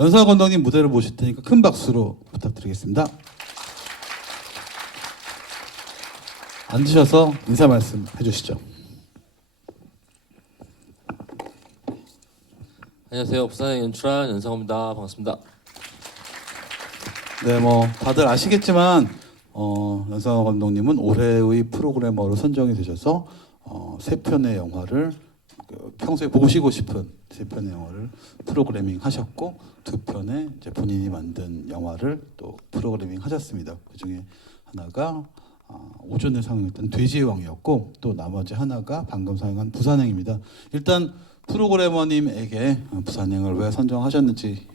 연사 감독님 무대를 모실 테니까 큰 박수로 부탁드리겠습니다. 앉으셔서 인사 말씀 해주시죠. 안녕하세요. 부산에 연출한 연상호입니다. 반갑습니다. 네, 뭐 다들 아시겠지만 연상호 감독님은 올해의 프로그래머로 선정이 되셔서 세 편의 영화를 평소에 보시고 싶은 세 편의 영화를 프로그래밍 하셨고 두 편의 이제 본인이 만든 영화를 또 프로그래밍 하셨습니다. 그 중에 하나가 오전에 상영했던 돼지의 왕이었고 또 나머지 하나가 방금 상영한 부산행입니다. 일단 프로그래머님에게 부산행을 왜 선정하셨는지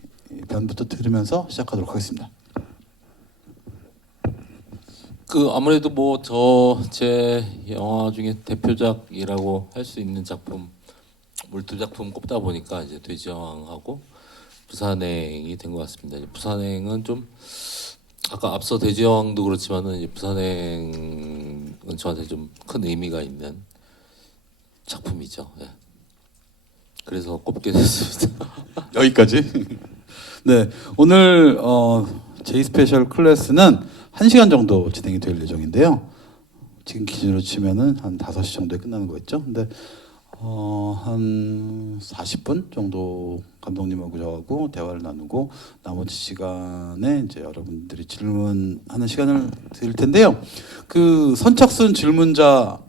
변부터 들으면서 시작하도록 하겠습니다. 아무래도 뭐 제 영화 중에 대표작이라고 할 수 있는 작품 두 작품 꼽다 보니까 이제 돼지여왕하고 부산행이 된 것 같습니다. 이제 부산행은 좀 아까 앞서 돼지여왕도 그렇지만은 이제 부산행은 저한테 좀 큰 의미가 있는 작품이죠. 예. 그래서 꼽게 됐습니다. 여기까지. 네, 오늘 제이 스페셜 클래스는 1시간 정도 진행이 될 예정인데요. 지금 기준으로 치면은 한 5시 정도에 끝나는 거겠죠. 근데 한 40분 정도 감독님하고 저하고 대화를 나누고 나머지 시간에 이제 여러분들이 질문하는 시간을 드릴 텐데요. 그 선착순 질문자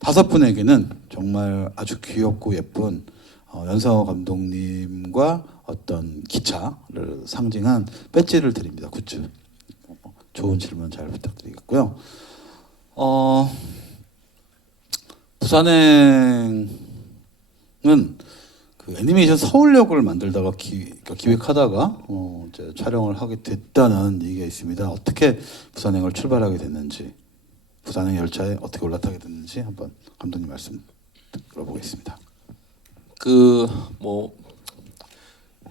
5분에게는 정말 아주 귀엽고 예쁜 연상호 감독님과 어떤 기차를 상징한 배지를 드립니다. 굿즈. 좋은 질문 잘 부탁드리겠고요. 부산행은 그 애니메이션 서울역을 만들다가 기획하다가 이제 촬영을 하게 됐다는 얘기가 있습니다. 어떻게 부산행을 출발하게 됐는지, 부산행 열차에 어떻게 올라타게 됐는지 한번 감독님 말씀 들어보겠습니다. 뭐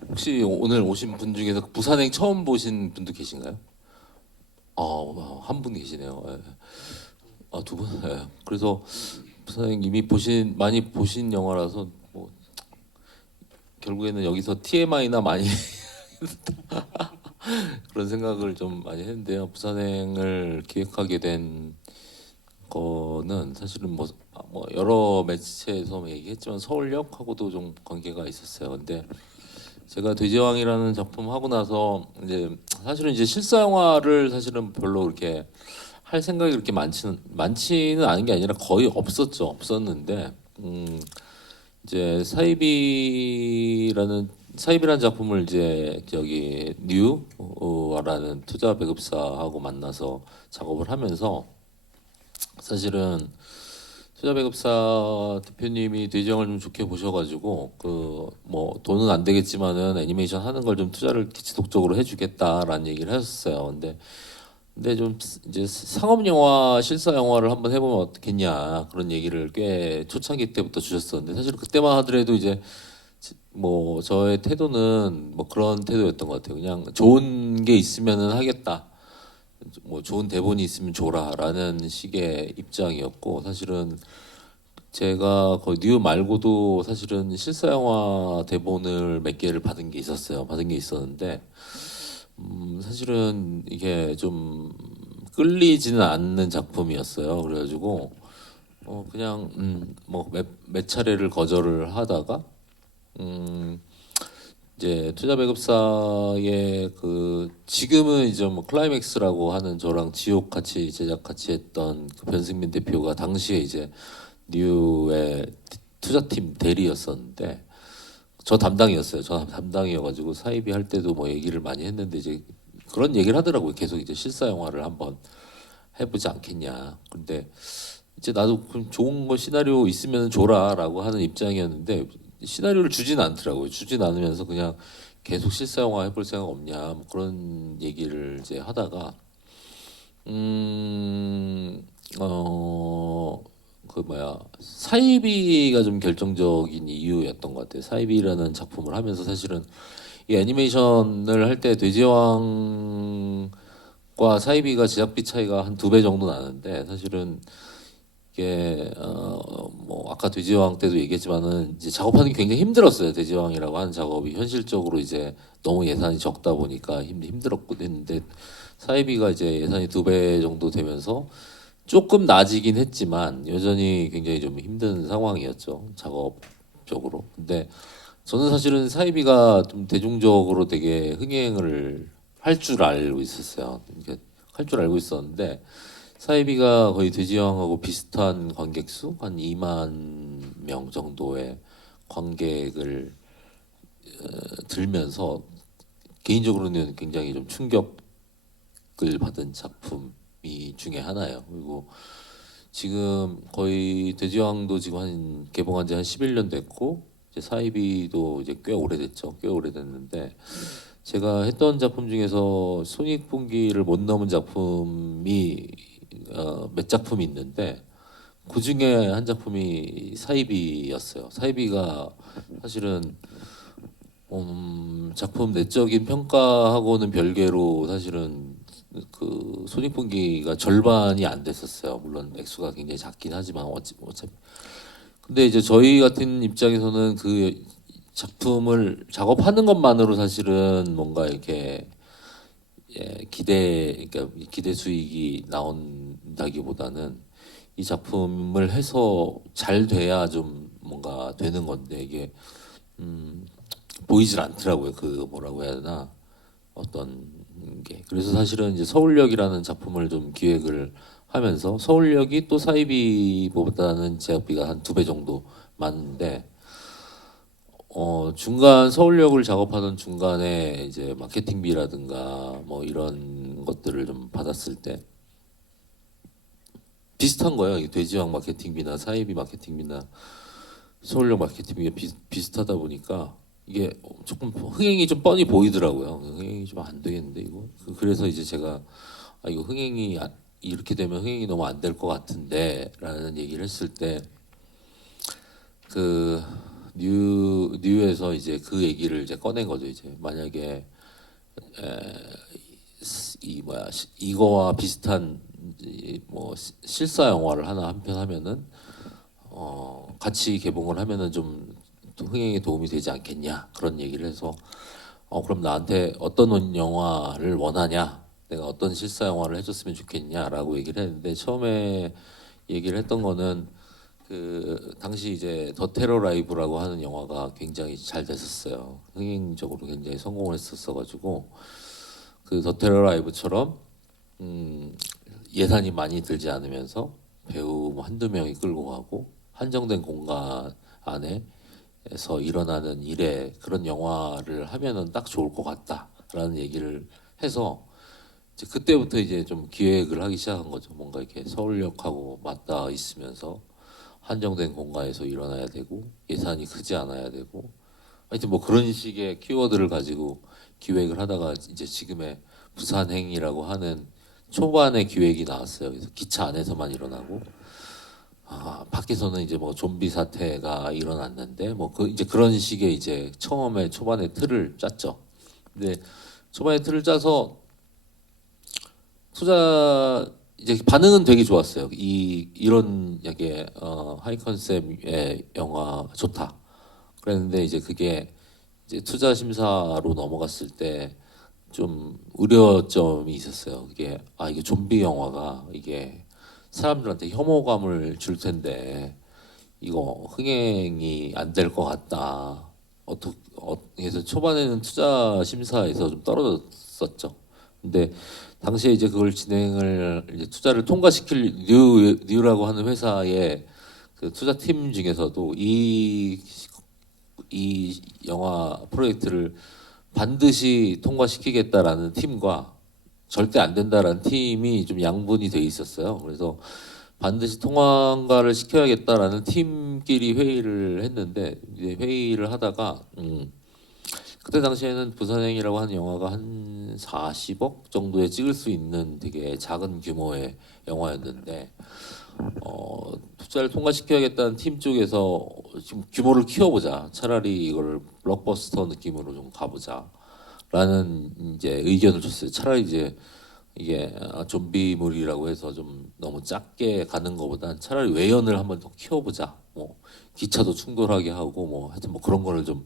혹시 오늘 오신 분 중에서 부산행 처음 보신 분도 계신가요? 한 분 계시네요. 예. 두 분. 예. 그래서 부산행 이미 많이 보신 영화라서 뭐 결국에는 여기서 TMI나 많이 그런 생각을 좀 많이 했는데요. 부산행을 기획하게 된 거는 사실은 뭐 여러 매체에서 얘기했지만 서울역하고도 좀 관계가 있었어요. 근데 제가 돼지왕이라는 작품 하고 나서 이제 사실은 이제 실사 영화를 사실은 별로 그렇게 할 생각이 그렇게 많지는 않은 게 아니라 거의 없었는데 이제 사입이라는 작품을 이제 저기 뉴라는 투자 배급사하고 만나서 작업을 하면서 사실은 투자배급사 대표님이 돼지영을 좀 좋게 보셔가지고 뭐 돈은 안 되겠지만은 애니메이션 하는 걸 좀 투자를 지속적으로 해주겠다라는 얘기를 하셨어요. 근데 좀 이제 상업 영화, 실사 영화를 한번 해보면 어떻겠냐 그런 얘기를 꽤 초창기 때부터 주셨었는데 사실 그때만 하더라도 이제 뭐 저의 태도는 뭐 그런 태도였던 것 같아요. 그냥 좋은 게 있으면은 하겠다. 뭐 좋은 대본이 있으면 줘라라는 식의 입장이었고 사실은 제가 거의 뉴 말고도 사실은 실사 영화 대본을 몇 개를 받은 게 있었는데 사실은 이게 좀 끌리지는 않는 작품이었어요. 그래가지고 그냥 뭐 몇 차례를 거절을 하다가 이제 투자배급사의 지금은 이제 뭐 클라이맥스라고 하는 저랑 지옥 같이 제작 같이 했던 그 변승민 대표가 당시에 이제 뉴의 투자팀 대리였었는데 저 담당이었어요. 저 담당이어가지고 사입이 할 때도 뭐 얘기를 많이 했는데 이제 그런 얘기를 하더라고요. 계속 이제 실사 영화를 한번 해보지 않겠냐. 근데 이제 나도 그럼 좋은 거 시나리오 있으면 줘라라고 하는 입장이었는데 시나리오를 주진 않더라고요. 주진 않으면서 그냥 계속 실사 영화 해볼 생각 없냐 뭐 그런 얘기를 이제 하다가 사이비가 좀 결정적인 이유였던 것 같아요. 사이비라는 작품을 하면서 사실은 이 애니메이션을 할 때 돼지여왕과 사이비가 제작비 차이가 한 2배 정도 나는데 사실은 이게 뭐 아까 돼지왕 때도 얘기했지만은 이제 작업하는 게 굉장히 힘들었어요. 돼지왕이라고 하는 작업이 현실적으로 이제 너무 예산이 적다 보니까 힘들었고 했는데 사이비가 이제 예산이 2배 정도 되면서 조금 나아지긴 했지만 여전히 굉장히 좀 힘든 상황이었죠. 작업적으로. 근데 저는 사실은 사이비가 좀 대중적으로 되게 흥행을 할 줄 알고 있었어요. 그러니까 할 줄 알고 있었는데 사이비가 거의 돼지왕하고 비슷한 관객 수, 한 2만 명 정도의 관객을 들면서 개인적으로는 굉장히 좀 충격을 받은 작품이 중에 하나예요. 그리고 지금 거의 돼지왕도 지금 한 개봉한 지 한 11년 됐고 이제 사이비도 이제 꽤 오래됐죠. 꽤 오래됐는데 제가 했던 작품 중에서 손익분기를 못 넘은 작품이 몇 작품이 있는데 그 중에 한 작품이 사이비였어요. 사이비가 사실은 작품 내적인 평가하고는 별개로 사실은 그 손익분기가 절반이 안 됐었어요. 물론 액수가 굉장히 작긴 하지만 어차피 근데 이제 저희 같은 입장에서는 그 작품을 작업하는 것만으로 사실은 뭔가 이렇게 그러니까 기대 수익이 나온다기보다는 이 작품을 해서 잘 돼야 좀 뭔가 되는 건데 이게 보이질 않더라고요. 그 뭐라고 해야 되나 어떤 게 그래서 사실은 이제 서울역이라는 작품을 좀 기획을 하면서 서울역이 또 사이비보다는 제작비가 한 2배 정도 많은데 중간 서울역을 작업하던 중간에 이제 마케팅비라든가 뭐 이런 것들을 좀 받았을 때 비슷한 거예요. 이 돼지왕 마케팅비나 사이비 마케팅비나 서울역 마케팅비가 비슷하다 보니까 이게 조금 흥행이 좀 뻔히 보이더라고요. 흥행이 좀 안 되겠는데 이거 그래서 이제 제가 이거 이렇게 되면 흥행이 너무 안 될 것 같은데라는 얘기를 했을 때 그 뉴에서 이제 그 얘기를 이제 꺼낸 거죠. 이제 만약에 이거와 비슷한 뭐 실사 영화를 한 편 하면은 같이 개봉을 하면은 좀 흥행에 도움이 되지 않겠냐 그런 얘기를 해서 그럼 나한테 어떤 영화를 원하냐 내가 어떤 실사 영화를 해줬으면 좋겠냐라고 얘기를 했는데 처음에 얘기를 했던 거는 그 당시 이제 더 테러 라이브라고 하는 영화가 굉장히 잘 됐었어요. 흥행적으로 굉장히 성공을 했었어가지고 그 더 테러 라이브처럼 예산이 많이 들지 않으면서 배우 뭐 한두 명이 끌고 가고 한정된 공간 안에서 일어나는 일에 그런 영화를 하면은 딱 좋을 것 같다라는 얘기를 해서 이제 그때부터 이제 좀 기획을 하기 시작한 거죠. 뭔가 이렇게 서울역하고 맞닿아 있으면서 한정된 공간에서 일어나야 되고 예산이 크지 않아야 되고 하여튼 뭐 그런 식의 키워드를 가지고 기획을 하다가 이제 지금의 부산행이라고 하는 초반에 기획이 나왔어요. 그래서 기차 안에서만 일어나고 밖에서는 이제 뭐 좀비 사태가 일어났는데 뭐 이제 그런 식의 이제 처음에 초반에 틀을 짰죠. 근데 초반에 틀을 짜서 투자 이제 반응은 되게 좋았어요. 이런 약의 하이 컨셉의 영화 좋다. 그랬는데 이제 그게 이제 투자 심사로 넘어갔을 때 좀 우려점이 있었어요. 그게 이게 좀비 영화가 이게 사람들한테 혐오감을 줄 텐데 이거 흥행이 안 될 것 같다. 그래서 초반에는 투자 심사에서 좀 떨어졌었죠. 근데 당시에 이제 그걸 진행을 이제 투자를 통과시킬 뉴라고 하는 회사의 그 투자팀 중에서도 이 영화 프로젝트를 반드시 통과시키겠다라는 팀과 절대 안 된다라는 팀이 좀 양분이 돼 있었어요. 그래서 반드시 통과를 시켜야겠다라는 팀끼리 회의를 했는데 이제 회의를 하다가 그때 당시에는 부산행이라고 하는 영화가 한 40억 정도에 찍을 수 있는 되게 작은 규모의 영화였는데 투자를 통과시켜야겠다는 팀 쪽에서 지금 규모를 키워보자. 차라리 이걸 블록버스터 느낌으로 좀 가보자. 라는 이제 의견을 줬어요. 차라리 이제 이게 좀비물이라고 해서 좀 너무 작게 가는 것보단 차라리 외연을 한번 더 키워보자. 뭐 기차도 충돌하게 하고 뭐 하여튼 뭐 그런 거를 좀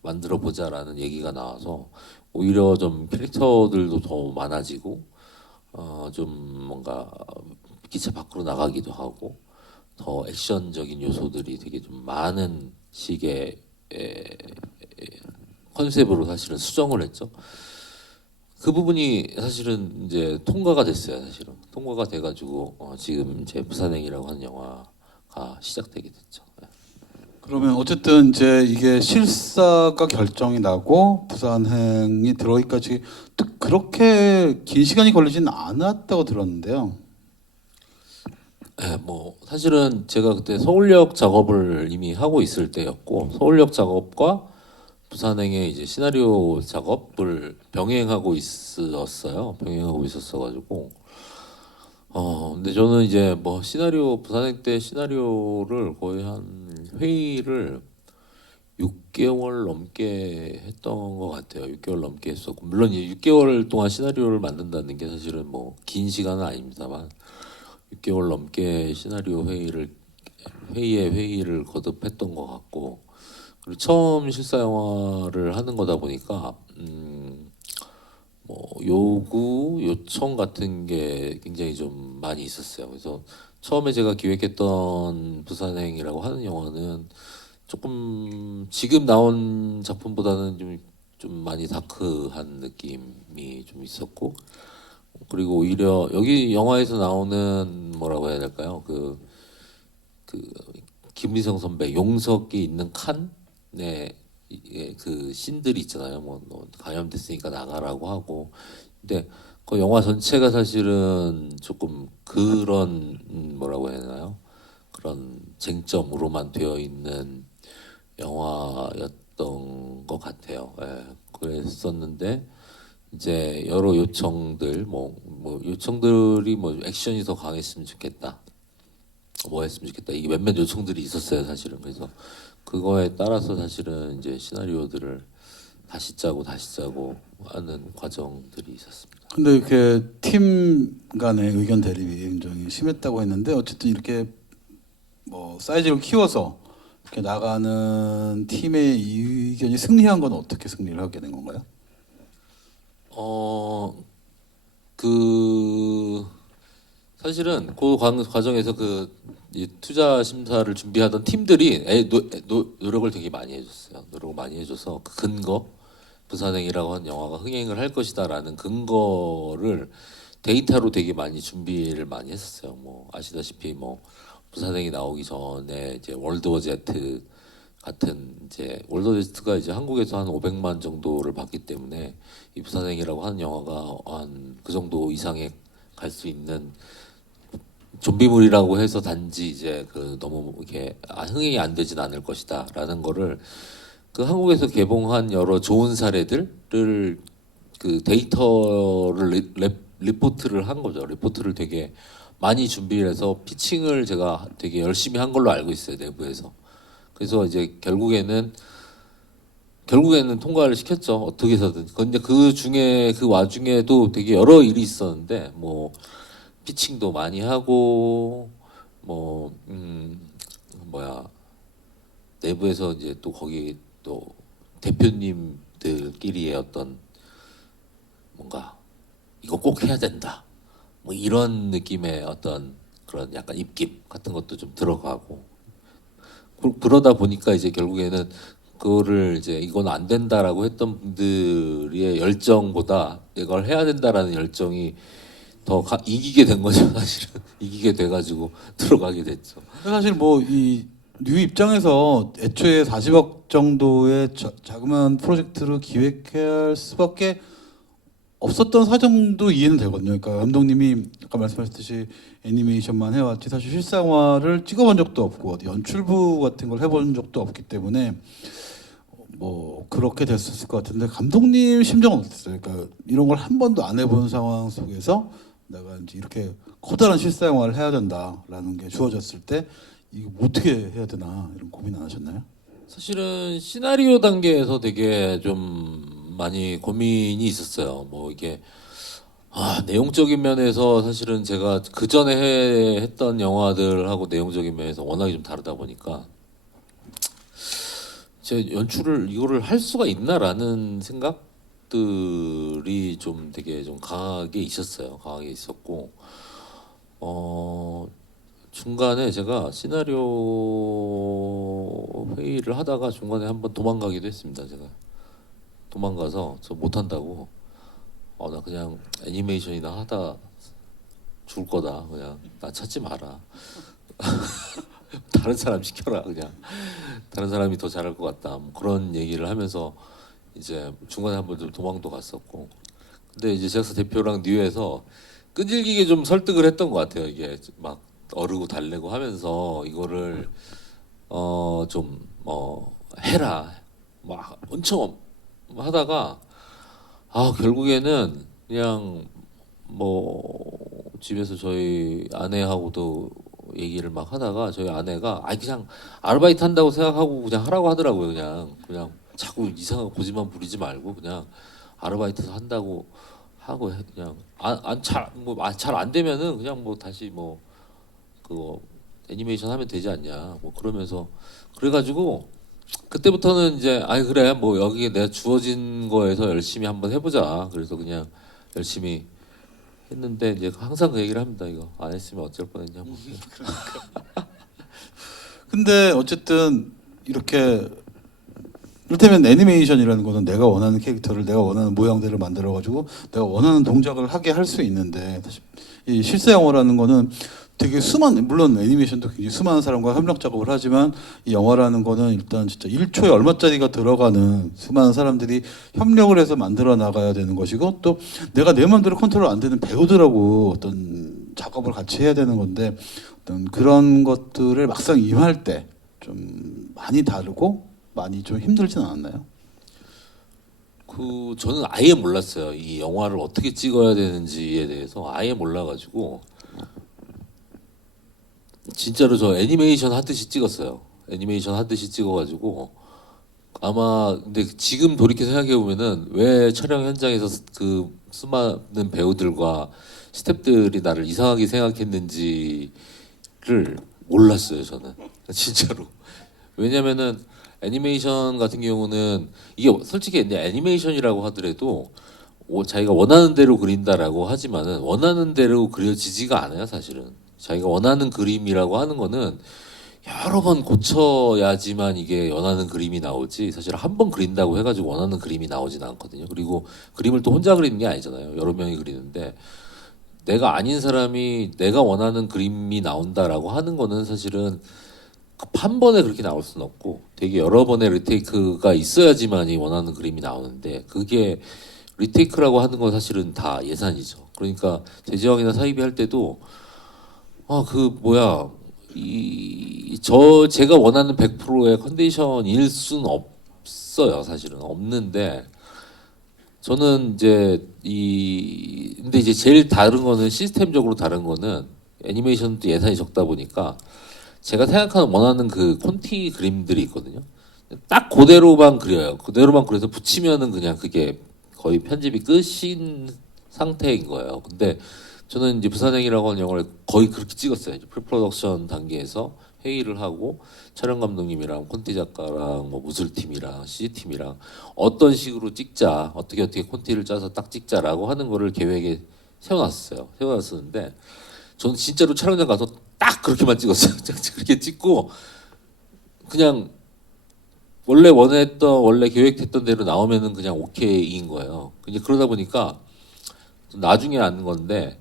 만들어 보자라는 얘기가 나와서 오히려 좀 캐릭터들도 더 많아지고 좀 뭔가 기차 밖으로 나가기도 하고 더 액션적인 요소들이 되게 좀 많은 식의 컨셉으로 사실은 수정을 했죠. 그 부분이 사실은 이제 통과가 됐어요. 사실은 통과가 돼가지고 지금 이제 부산행이라고 하는 영화가 시작되게 됐죠. 네. 그러면 어쨌든 이제 이게 실사가 결정이 나고 부산행이 들어오기까지 또 그렇게 긴 시간이 걸리진 않았다고 들었는데요. 네, 뭐 사실은 제가 그때 서울역 작업을 이미 하고 있을 때였고 서울역 작업과 부산행의 이제 시나리오 작업을 병행하고 있었어요. 병행하고 있었어가지고 근데 저는 이제 뭐 시나리오 부산행 때 시나리오를 거의 한 회의를 6개월 넘게 했던 것 같아요. 6개월 넘게 했었고 물론 이제 6개월 동안 시나리오를 만든다는 게 사실은 뭐 긴 시간은 아닙니다만 6개월 넘게 시나리오 회의에 회의를 거듭했던 것 같고 그리고 처음 실사 영화를 하는 거다 보니까 뭐 요청 같은 게 굉장히 좀 많이 있었어요. 그래서 처음에 제가 기획했던 부산행이라고 하는 영화는 조금 지금 나온 작품보다는 좀 많이 다크한 느낌이 좀 있었고 그리고 오히려 여기 영화에서 나오는 뭐라고 해야 될까요? 그 김미성 선배 용석이 있는 칸에 그 씬들이 있잖아요. 뭐 너 감염됐으니까 나가라고 하고. 근데 그 영화 전체가 사실은 조금 그런 뭐라고 해야 되나요? 그런 쟁점으로만 되어 있는 영화였던 것 같아요. 예, 그랬었는데 이제 여러 요청들 뭐 요청들이 뭐 액션이 더 강했으면 좋겠다. 뭐 했으면 좋겠다. 이게 몇몇 요청들이 있었어요, 사실은. 그래서 그거에 따라서 사실은 이제 시나리오들을 다시 짜고 하는 과정들이 있었습니다. 근데 이렇게 팀 간의 의견 대립이 굉장히 심했다고 했는데 어쨌든 이렇게 뭐 사이즈를 키워서 이렇게 나가는 팀의 의견이 승리한 건 어떻게 승리를 하게 된 건가요? 그 사실은 그 과정에서 이 투자 심사를 준비하던 팀들이 노력을 되게 많이 해줬어요. 노력을 많이 해줘서 그 근거 부산행이라고 하는 영화가 흥행을 할 것이다라는 근거를 데이터로 되게 많이 준비를 많이 했었어요. 뭐 아시다시피 뭐 부산행이 나오기 전에 이제 월드워 제트 같은 이제 월드워 제트가 이제 한국에서 한 500만 정도를 받기 때문에 이 부산행이라고 하는 영화가 한 그 정도 이상에 갈 수 있는 좀비물이라고 해서 단지 이제 그 너무 이렇게 흥행이 안 되진 않을 것이다라는 거를 그 한국에서 개봉한 여러 좋은 사례들을 그 데이터를 리포트를 한 거죠. 리포트를 되게 많이 준비를 해서 피칭을 제가 되게 열심히 한 걸로 알고 있어요, 내부에서. 그래서 이제 결국에는 통과를 시켰죠. 어떻게 해서든. 근데 그 중에 그 와중에도 되게 여러 일이 있었는데 뭐 피칭도 많이 하고 뭐 뭐야 내부에서 이제 또 거기 또 대표님들끼리의 어떤 뭔가 이거 꼭 해야 된다 뭐 이런 느낌의 어떤 그런 약간 입김 같은 것도 좀 들어가고 그러다 보니까 이제 결국에는 그거를 이제 이건 안 된다라고 했던 분들의 열정보다 이걸 해야 된다라는 열정이 이기게 된 거죠. 사실은 이기게 돼가지고 들어가게 됐죠. 사실 뭐 이 뉴 입장에서 애초에 40억 정도의 자그마한 프로젝트를 기획할 수밖에 없었던 사정도 이해는 되거든요. 그러니까 감독님이 아까 말씀하셨듯이 애니메이션만 해왔지 사실 실사화를 찍어본 적도 없고 어디 연출부 같은 걸 해본 적도 없기 때문에 뭐 그렇게 됐었을 것 같은데 감독님 심정은 어땠어요? 그러니까 이런 걸 한 번도 안 해본 상황 속에서 내가 이제 이렇게 커다란 실사 영화를 해야 된다라는 게 주어졌을 때 이거 뭐 어떻게 해야 되나 이런 고민 안 하셨나요? 사실은 시나리오 단계에서 되게 좀 많이 고민이 있었어요. 뭐 이게 내용적인 면에서 사실은 제가 그 전에 했던 영화들하고 내용적인 면에서 워낙에 좀 다르다 보니까 제 연출을 이거를 할 수가 있나라는 생각들이 좀 되게 좀 강하게 있었어요. 강하게 있었고 중간에 제가 시나리오 회의를 하다가 중간에 한번 도망가기도 했습니다. 제가 도망가서 저 못한다고 나 그냥 애니메이션이나 하다 죽을 거다. 그냥 나 찾지 마라. 다른 사람 시켜라. 그냥 다른 사람이 더 잘할 것 같다. 뭐 그런 얘기를 하면서 이제 중간에 한번 좀 도망도 갔었고. 근데 이제 제작사 대표랑 뉴에서 끈질기게 좀 설득을 했던 것 같아요. 이게 막 어르고 달래고 하면서 이거를 해라. 막 엄청 하다가 결국에는 그냥 뭐 집에서 저희 아내하고도 얘기를 막 하다가 저희 아내가 그냥 아르바이트 한다고 생각하고 그냥 하라고 하더라고요. 그냥 자꾸 이상한 고집만 부리지 말고 그냥 아르바이트 한다고 하고 그냥 잘 안 되면은 그냥 뭐 다시 뭐 그거 애니메이션 하면 되지 않냐 뭐 그러면서 그래가지고 그때부터는 이제 그래 뭐 여기에 내가 주어진 거에서 열심히 한번 해보자. 그래서 그냥 열심히 했는데 이제 항상 그 얘기를 합니다. 이거 안 했으면 어쩔 뻔했냐고. 근데 어쨌든 이렇게 이를테면 애니메이션이라는 거는 내가 원하는 캐릭터를 내가 원하는 모양대로 만들어 가지고 내가 원하는 동작을 하게 할 수 있는데 사실 이 실사 영화라는 거는 되게 물론 애니메이션도 굉장히 수많은 사람과 협력 작업을 하지만 이 영화라는 거는 일단 진짜 1초에 얼마짜리가 들어가는 수많은 사람들이 협력을 해서 만들어 나가야 되는 것이고 또 내가 내 마음대로 컨트롤 안 되는 배우들하고 어떤 작업을 같이 해야 되는 건데 어떤 그런 것들을 막상 임할 때 좀 많이 다르고 많이 좀 힘들진 않았나요? 저는 아예 몰랐어요. 이 영화를 어떻게 찍어야 되는지에 대해서 아예 몰라가지고 진짜로 저 애니메이션 하듯이 찍었어요. 애니메이션 하듯이 찍어가지고 아마 근데 지금 돌이켜 생각해 보면은 왜 촬영 현장에서 그 수많은 배우들과 스태프들이 나를 이상하게 생각했는지를 몰랐어요. 저는 진짜로. 왜냐면은 애니메이션 같은 경우는 이게 솔직히 이제 애니메이션이라고 하더라도 자기가 원하는 대로 그린다라고 하지만은 원하는 대로 그려지지가 않아요. 사실은 자기가 원하는 그림이라고 하는 거는 여러 번 고쳐야지만 이게 원하는 그림이 나오지 사실 한 번 그린다고 해가지고 원하는 그림이 나오진 않거든요. 그리고 그림을 또 혼자 그리는 게 아니잖아요. 여러 명이 그리는데 내가 아닌 사람이 내가 원하는 그림이 나온다라고 하는 거는 사실은 한 번에 그렇게 나올 수는 없고 되게 여러 번의 리테이크가 있어야지만이 원하는 그림이 나오는데 그게 리테이크라고 하는 건 사실은 다 예산이죠. 그러니까 제지왕이나 사이비 할 때도 제가 원하는 100%의 컨디션일 수는 없어요. 사실은 없는데 저는 근데 이제 제일 다른 거는 시스템적으로 다른 거는 애니메이션도 예산이 적다 보니까 제가 생각하는 원하는 그 콘티 그림들이 있거든요. 딱 그대로만 그려요. 그대로만 그려서 붙이면은 그냥 그게 거의 편집이 끝인 상태인 거예요. 근데 저는 이제 부산행이라고 하는 영화를 거의 그렇게 찍었어요. 이제 프리프로덕션 단계에서 회의를 하고 촬영 감독님이랑 콘티 작가랑 뭐 무술팀이랑 CG팀이랑 어떤 식으로 찍자, 어떻게 콘티를 짜서 딱 찍자라고 하는 거를 계획에 세워놨었는데 저는 진짜로 촬영장 가서 딱 그렇게만 찍었어요. 그렇게 찍고 그냥 원래 계획했던 대로 나오면은 그냥 오케이인 거예요. 이제 그러다 보니까 나중에 아는 건데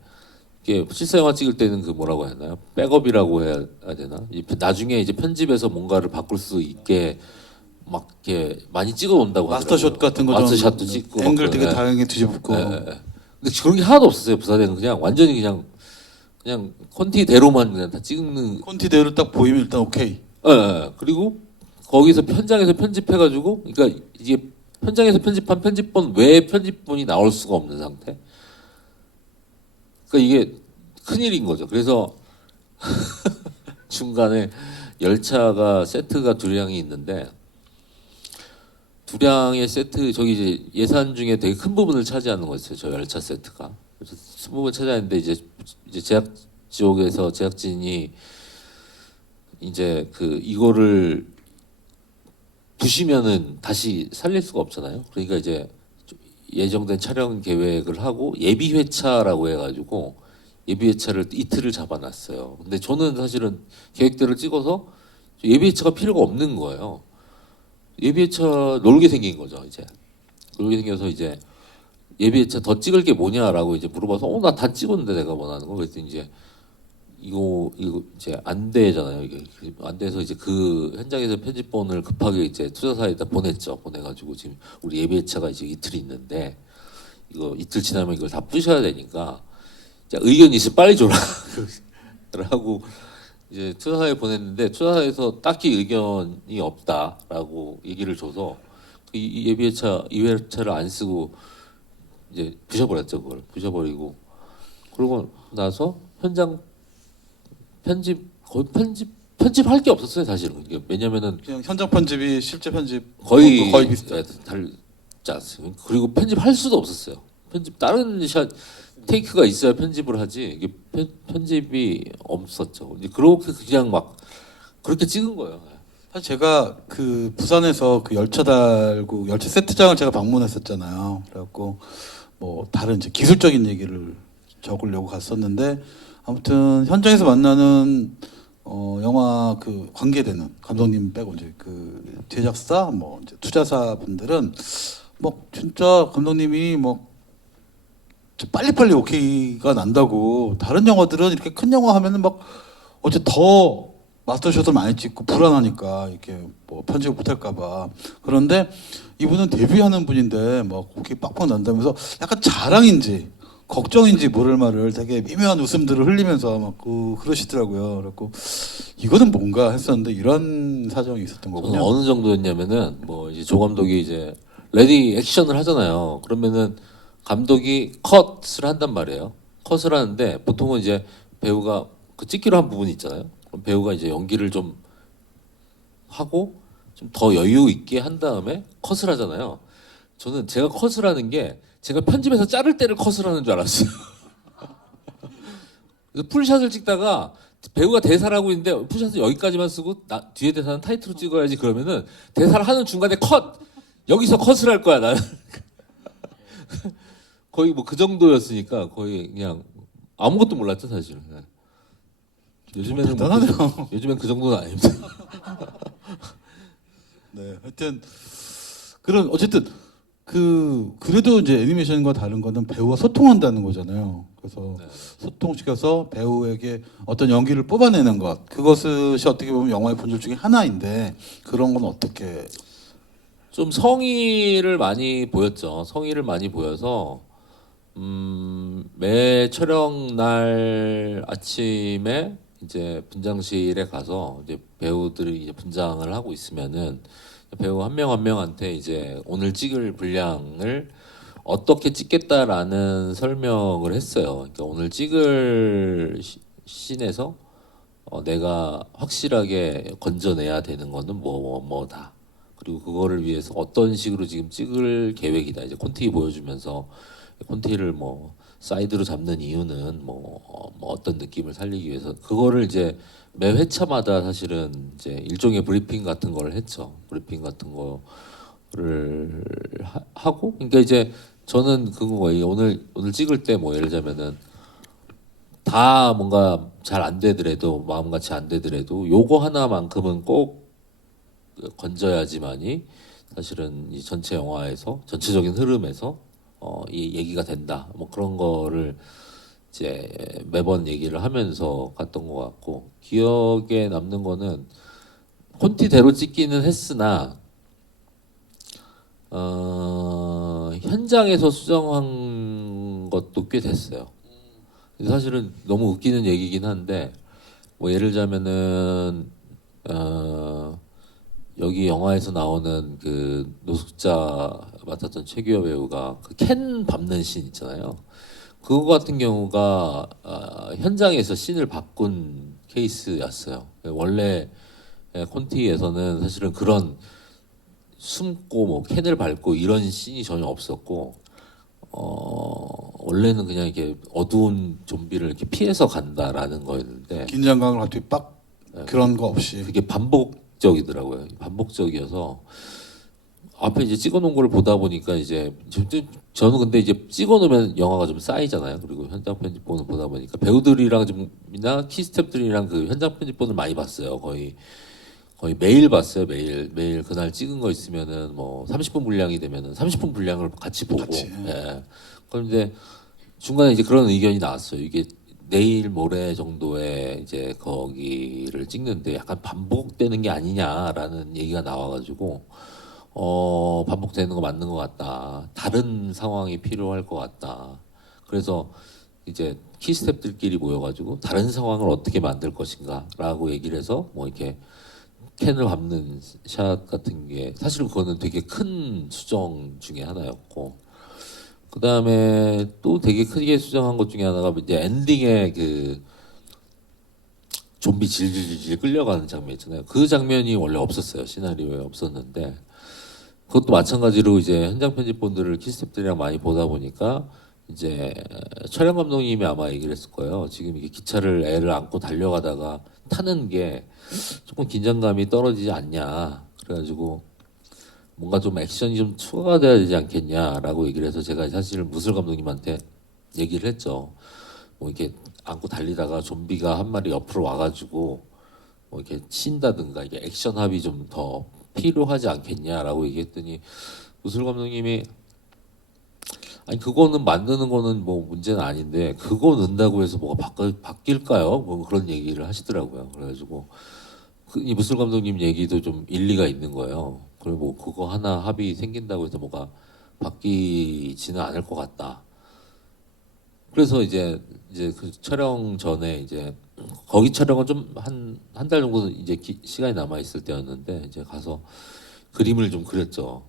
이게 실사 영화 찍을 때는 그 뭐라고 해야 하나요? 백업이라고 해야 되나? 나중에 이제 편집에서 뭔가를 바꿀 수 있게 막 이렇게 많이 찍어 온다고 하더라고요. 마스터샷 같은 거 마스터샷도 찍고 앵글 되게 다양하게 뒤집고. 근데 그런 게 하나도 없었어요. 부산에는 그냥 완전히 그냥 콘티대로만 그냥 다 찍는. 콘티대로 딱 보이면 일단 오케이. 그리고 거기서 현장에서 편집해가지고, 그러니까 이게 현장에서 편집한 편집본 외에 편집본이 나올 수가 없는 상태. 그러니까 이게 큰일인 거죠. 그래서 중간에 열차가 세트가 두 량이 있는데 두 량의 세트 저기 이제 예산 중에 되게 큰 부분을 차지하는 거였어요. 저 열차 세트가. 그래서 20번 찾아냈는데 이제 제작 지옥에서 제작진이 이제 그 이거를 부시면은 다시 살릴 수가 없잖아요. 그러니까 이제 예정된 촬영 계획을 하고 예비 회차라고 해가지고 예비 회차를 이틀을 잡아놨어요. 근데 저는 사실은 계획대로 찍어서 예비 회차가 필요가 없는 거예요. 예비 회차 놀게 생긴 거죠. 이제 놀게 생겨서 이제 예비 회차 더 찍을 게 뭐냐라고 이제 물어봐서 나 다 찍었는데 내가 원하는 거. 그래서 이제 이거 이제 안 되잖아요. 이게 안 돼서 이제 그 현장에서 편집본을 급하게 이제 투자사에다 보냈죠. 보내가지고 지금 우리 예비 회차가 이제 이틀 있는데 이거 이틀 지나면 이걸 다 부셔야 되니까 의견이 있으면 빨리 줘라 하고 이제 투자사에 보냈는데 투자사에서 딱히 의견이 없다라고 얘기를 줘서 이 예비 회차 2회차를 안 쓰고 이제 부셔버렸죠. 그걸 부셔버리고 그러고 나서 현장 거의 편집할 게 없었어요 사실은. 이게 왜냐면은 그냥 현장 편집이 실제 편집 거의 비슷해. 다르지 않습니까? 그리고 편집할 수도 없었어요. 편집 다른 샷 테이크가 있어야 편집을 하지 이게 편집이 없었죠. 이제 그렇게 그냥 막 그렇게 찍은 거예요. 사실 제가 그 부산에서 그 열차 달고 열차 세트장을 제가 방문했었잖아요. 그래갖고 뭐 다른 이제 기술적인 얘기를 적으려고 갔었는데 아무튼 현장에서 만나는 영화 그 관계되는 감독님 빼고 이제 그 제작사 뭐 이제 투자사 분들은 뭐 진짜 감독님이 뭐 빨리빨리 오케이가 난다고 다른 영화들은 이렇게 큰 영화 하면은 막 어째 더 마스터샷을 많이 찍고 불안하니까 이렇게 뭐 편집을 못할까봐. 그런데 이분은 데뷔하는 분인데 막 오케이 빡빡 난다면서 약간 자랑인지 걱정인지 모를 말을 되게 미묘한 웃음들을 흘리면서 막 그러시더라고요. 그래갖고 이거는 뭔가 했었는데 이런 사정이 있었던 저는 거군요. 어느 정도였냐면은 뭐 이제 조 감독이 이제 레디 액션을 하잖아요. 그러면은 감독이 컷을 한단 말이에요. 컷을 하는데 보통은 이제 배우가 그 찍기로 한 부분이 있잖아요. 그럼 배우가 이제 연기를 좀 하고 좀 더 여유 있게 한 다음에 컷을 하잖아요. 저는 제가 컷을 하는 게 제가 편집해서 자를 때를 컷을 하는 줄 알았어요. 그래서 풀샷을 찍다가 배우가 대사를 하고 있는데 풀샷을 여기까지만 쓰고 뒤에 대사는 타이트로 찍어야지 그러면은 대사를 하는 중간에 컷! 여기서 컷을 할 거야 나는. 거의 뭐 그 정도였으니까 거의 그냥 아무것도 몰랐죠 사실은. 요즘에는 대단하네요. 요즘엔 그 정도는 아닙니다. 네, 하여튼 그런 어쨌든 그래도 이제 애니메이션과 다른 거는 배우와 소통한다는 거잖아요. 그래서 네. 소통시켜서 배우에게 어떤 연기를 뽑아내는 것 그것이 어떻게 보면 영화의 본질 중에 하나인데 그런 건 어떻게 좀 성의를 많이 보였죠. 성의를 많이 보여서 매 촬영 날 아침에 이제 분장실에 가서 이제 배우들이 이제 분장을 하고 있으면은 배우 한 명 한 명한테 이제 오늘 찍을 분량을 어떻게 찍겠다라는 설명을 했어요. 그러니까 오늘 찍을 씬에서 내가 확실하게 건져내야 되는 거는 뭐다. 그리고 그거를 위해서 어떤 식으로 지금 찍을 계획이다. 이제 콘티 보여주면서 콘티를 뭐 사이드로 잡는 이유는 뭐 어떤 느낌을 살리기 위해서 그거를 이제 매 회차마다 사실은 이제 일종의 브리핑 같은 걸 했죠. 브리핑 같은 거를 하고 그러니까 이제 저는 그거예요. 오늘 찍을 때 뭐 예를 들자면은 다 뭔가 잘 안 되더라도 마음같이 안 되더라도 요거 하나만큼은 꼭 건져야지만이 사실은 이 전체 영화에서 전체적인 흐름에서 이 얘기가 된다. 뭐 그런 거를 이제 매번 얘기를 하면서 갔던 것 같고 기억에 남는 거는 콘티대로 찍기는 했으나 현장에서 수정한 것도 꽤 됐어요. 사실은 너무 웃기는 얘기긴 한데 뭐 예를 들자면은 여기 영화에서 나오는 그 노숙자 맡았던 최규하 배우가 그 캔 밟는 씬 있잖아요. 그거 같은 경우가 현장에서 씬을 바꾼 케이스였어요. 원래 콘티에서는 사실은 그런 숨고 뭐 캔을 밟고 이런 씬이 전혀 없었고 원래는 그냥 이렇게 어두운 좀비를 이렇게 피해서 간다라는 거였는데 긴장감을 갑자기 빡 네. 그런 거 없이 그게 반복적이더라고요. 반복적이어서 앞에 이제 찍어놓은 걸 보다 보니까 이제 저는 근데 이제 찍어놓으면 영화가 좀 쌓이잖아요. 그리고 현장 편집본을 보다 보니까 배우들이랑 좀이나 키스텝들이랑 그 현장 편집본을 많이 봤어요. 거의 매일 봤어요. 매일 그날 찍은 거 있으면은 뭐 30분 분량이 되면은 30분 분량을 같이 보고. 같이. 예. 그런데 중간에 이제 그런 의견이 나왔어요. 이게 내일 모레 정도에 이제 거기를 찍는데 약간 반복되는 게 아니냐라는 얘기가 나와가지고 반복되는 거 맞는 것 같다. 다른 상황이 필요할 것 같다. 그래서 이제 키 스태프들끼리 모여가지고 다른 상황을 어떻게 만들 것인가라고 얘기를 해서 뭐 이렇게 캔을 밟는 샷 같은 게 사실은 그거는 되게 큰 수정 중에 하나였고 그 다음에 또 되게 크게 수정한 것 중에 하나가 이제 엔딩에 그 좀비 질질질 끌려가는 장면 있잖아요. 그 장면이 원래 없었어요. 시나리오에 없었는데 그것도 마찬가지로 이제 현장 편집본들을 키스텝들이랑 많이 보다 보니까 이제 촬영 감독님이 아마 얘기를 했을 거예요. 지금 이게 기차를 애를 안고 달려가다가 타는 게 조금 긴장감이 떨어지지 않냐. 그래가지고 뭔가 좀 액션이 좀 추가가 돼야 되지 않겠냐라고 얘기를 해서 제가 사실 무술 감독님한테 얘기를 했죠. 뭐 이렇게 안고 달리다가 좀비가 한 마리 옆으로 와가지고 뭐 이렇게 친다든가 이게 액션 합이 좀 더 필요하지 않겠냐라고 얘기했더니 무술 감독님이 아니 그거는 만드는 거는 뭐 문제는 아닌데 그거 넣는다고 해서 뭐가 바뀔까요? 뭐 그런 얘기를 하시더라고요. 그래가지고 이 무술 감독님 얘기도 좀 일리가 있는 거예요. 그리고 뭐 그거 하나 합이 생긴다고 해서 뭐가 바뀌지는 않을 것 같다. 그래서 이제 그 촬영 전에 이제 거기 촬영은 좀 한 달 정도 이제 시간이 남아 있을 때였는데 이제 가서 그림을 좀 그렸죠.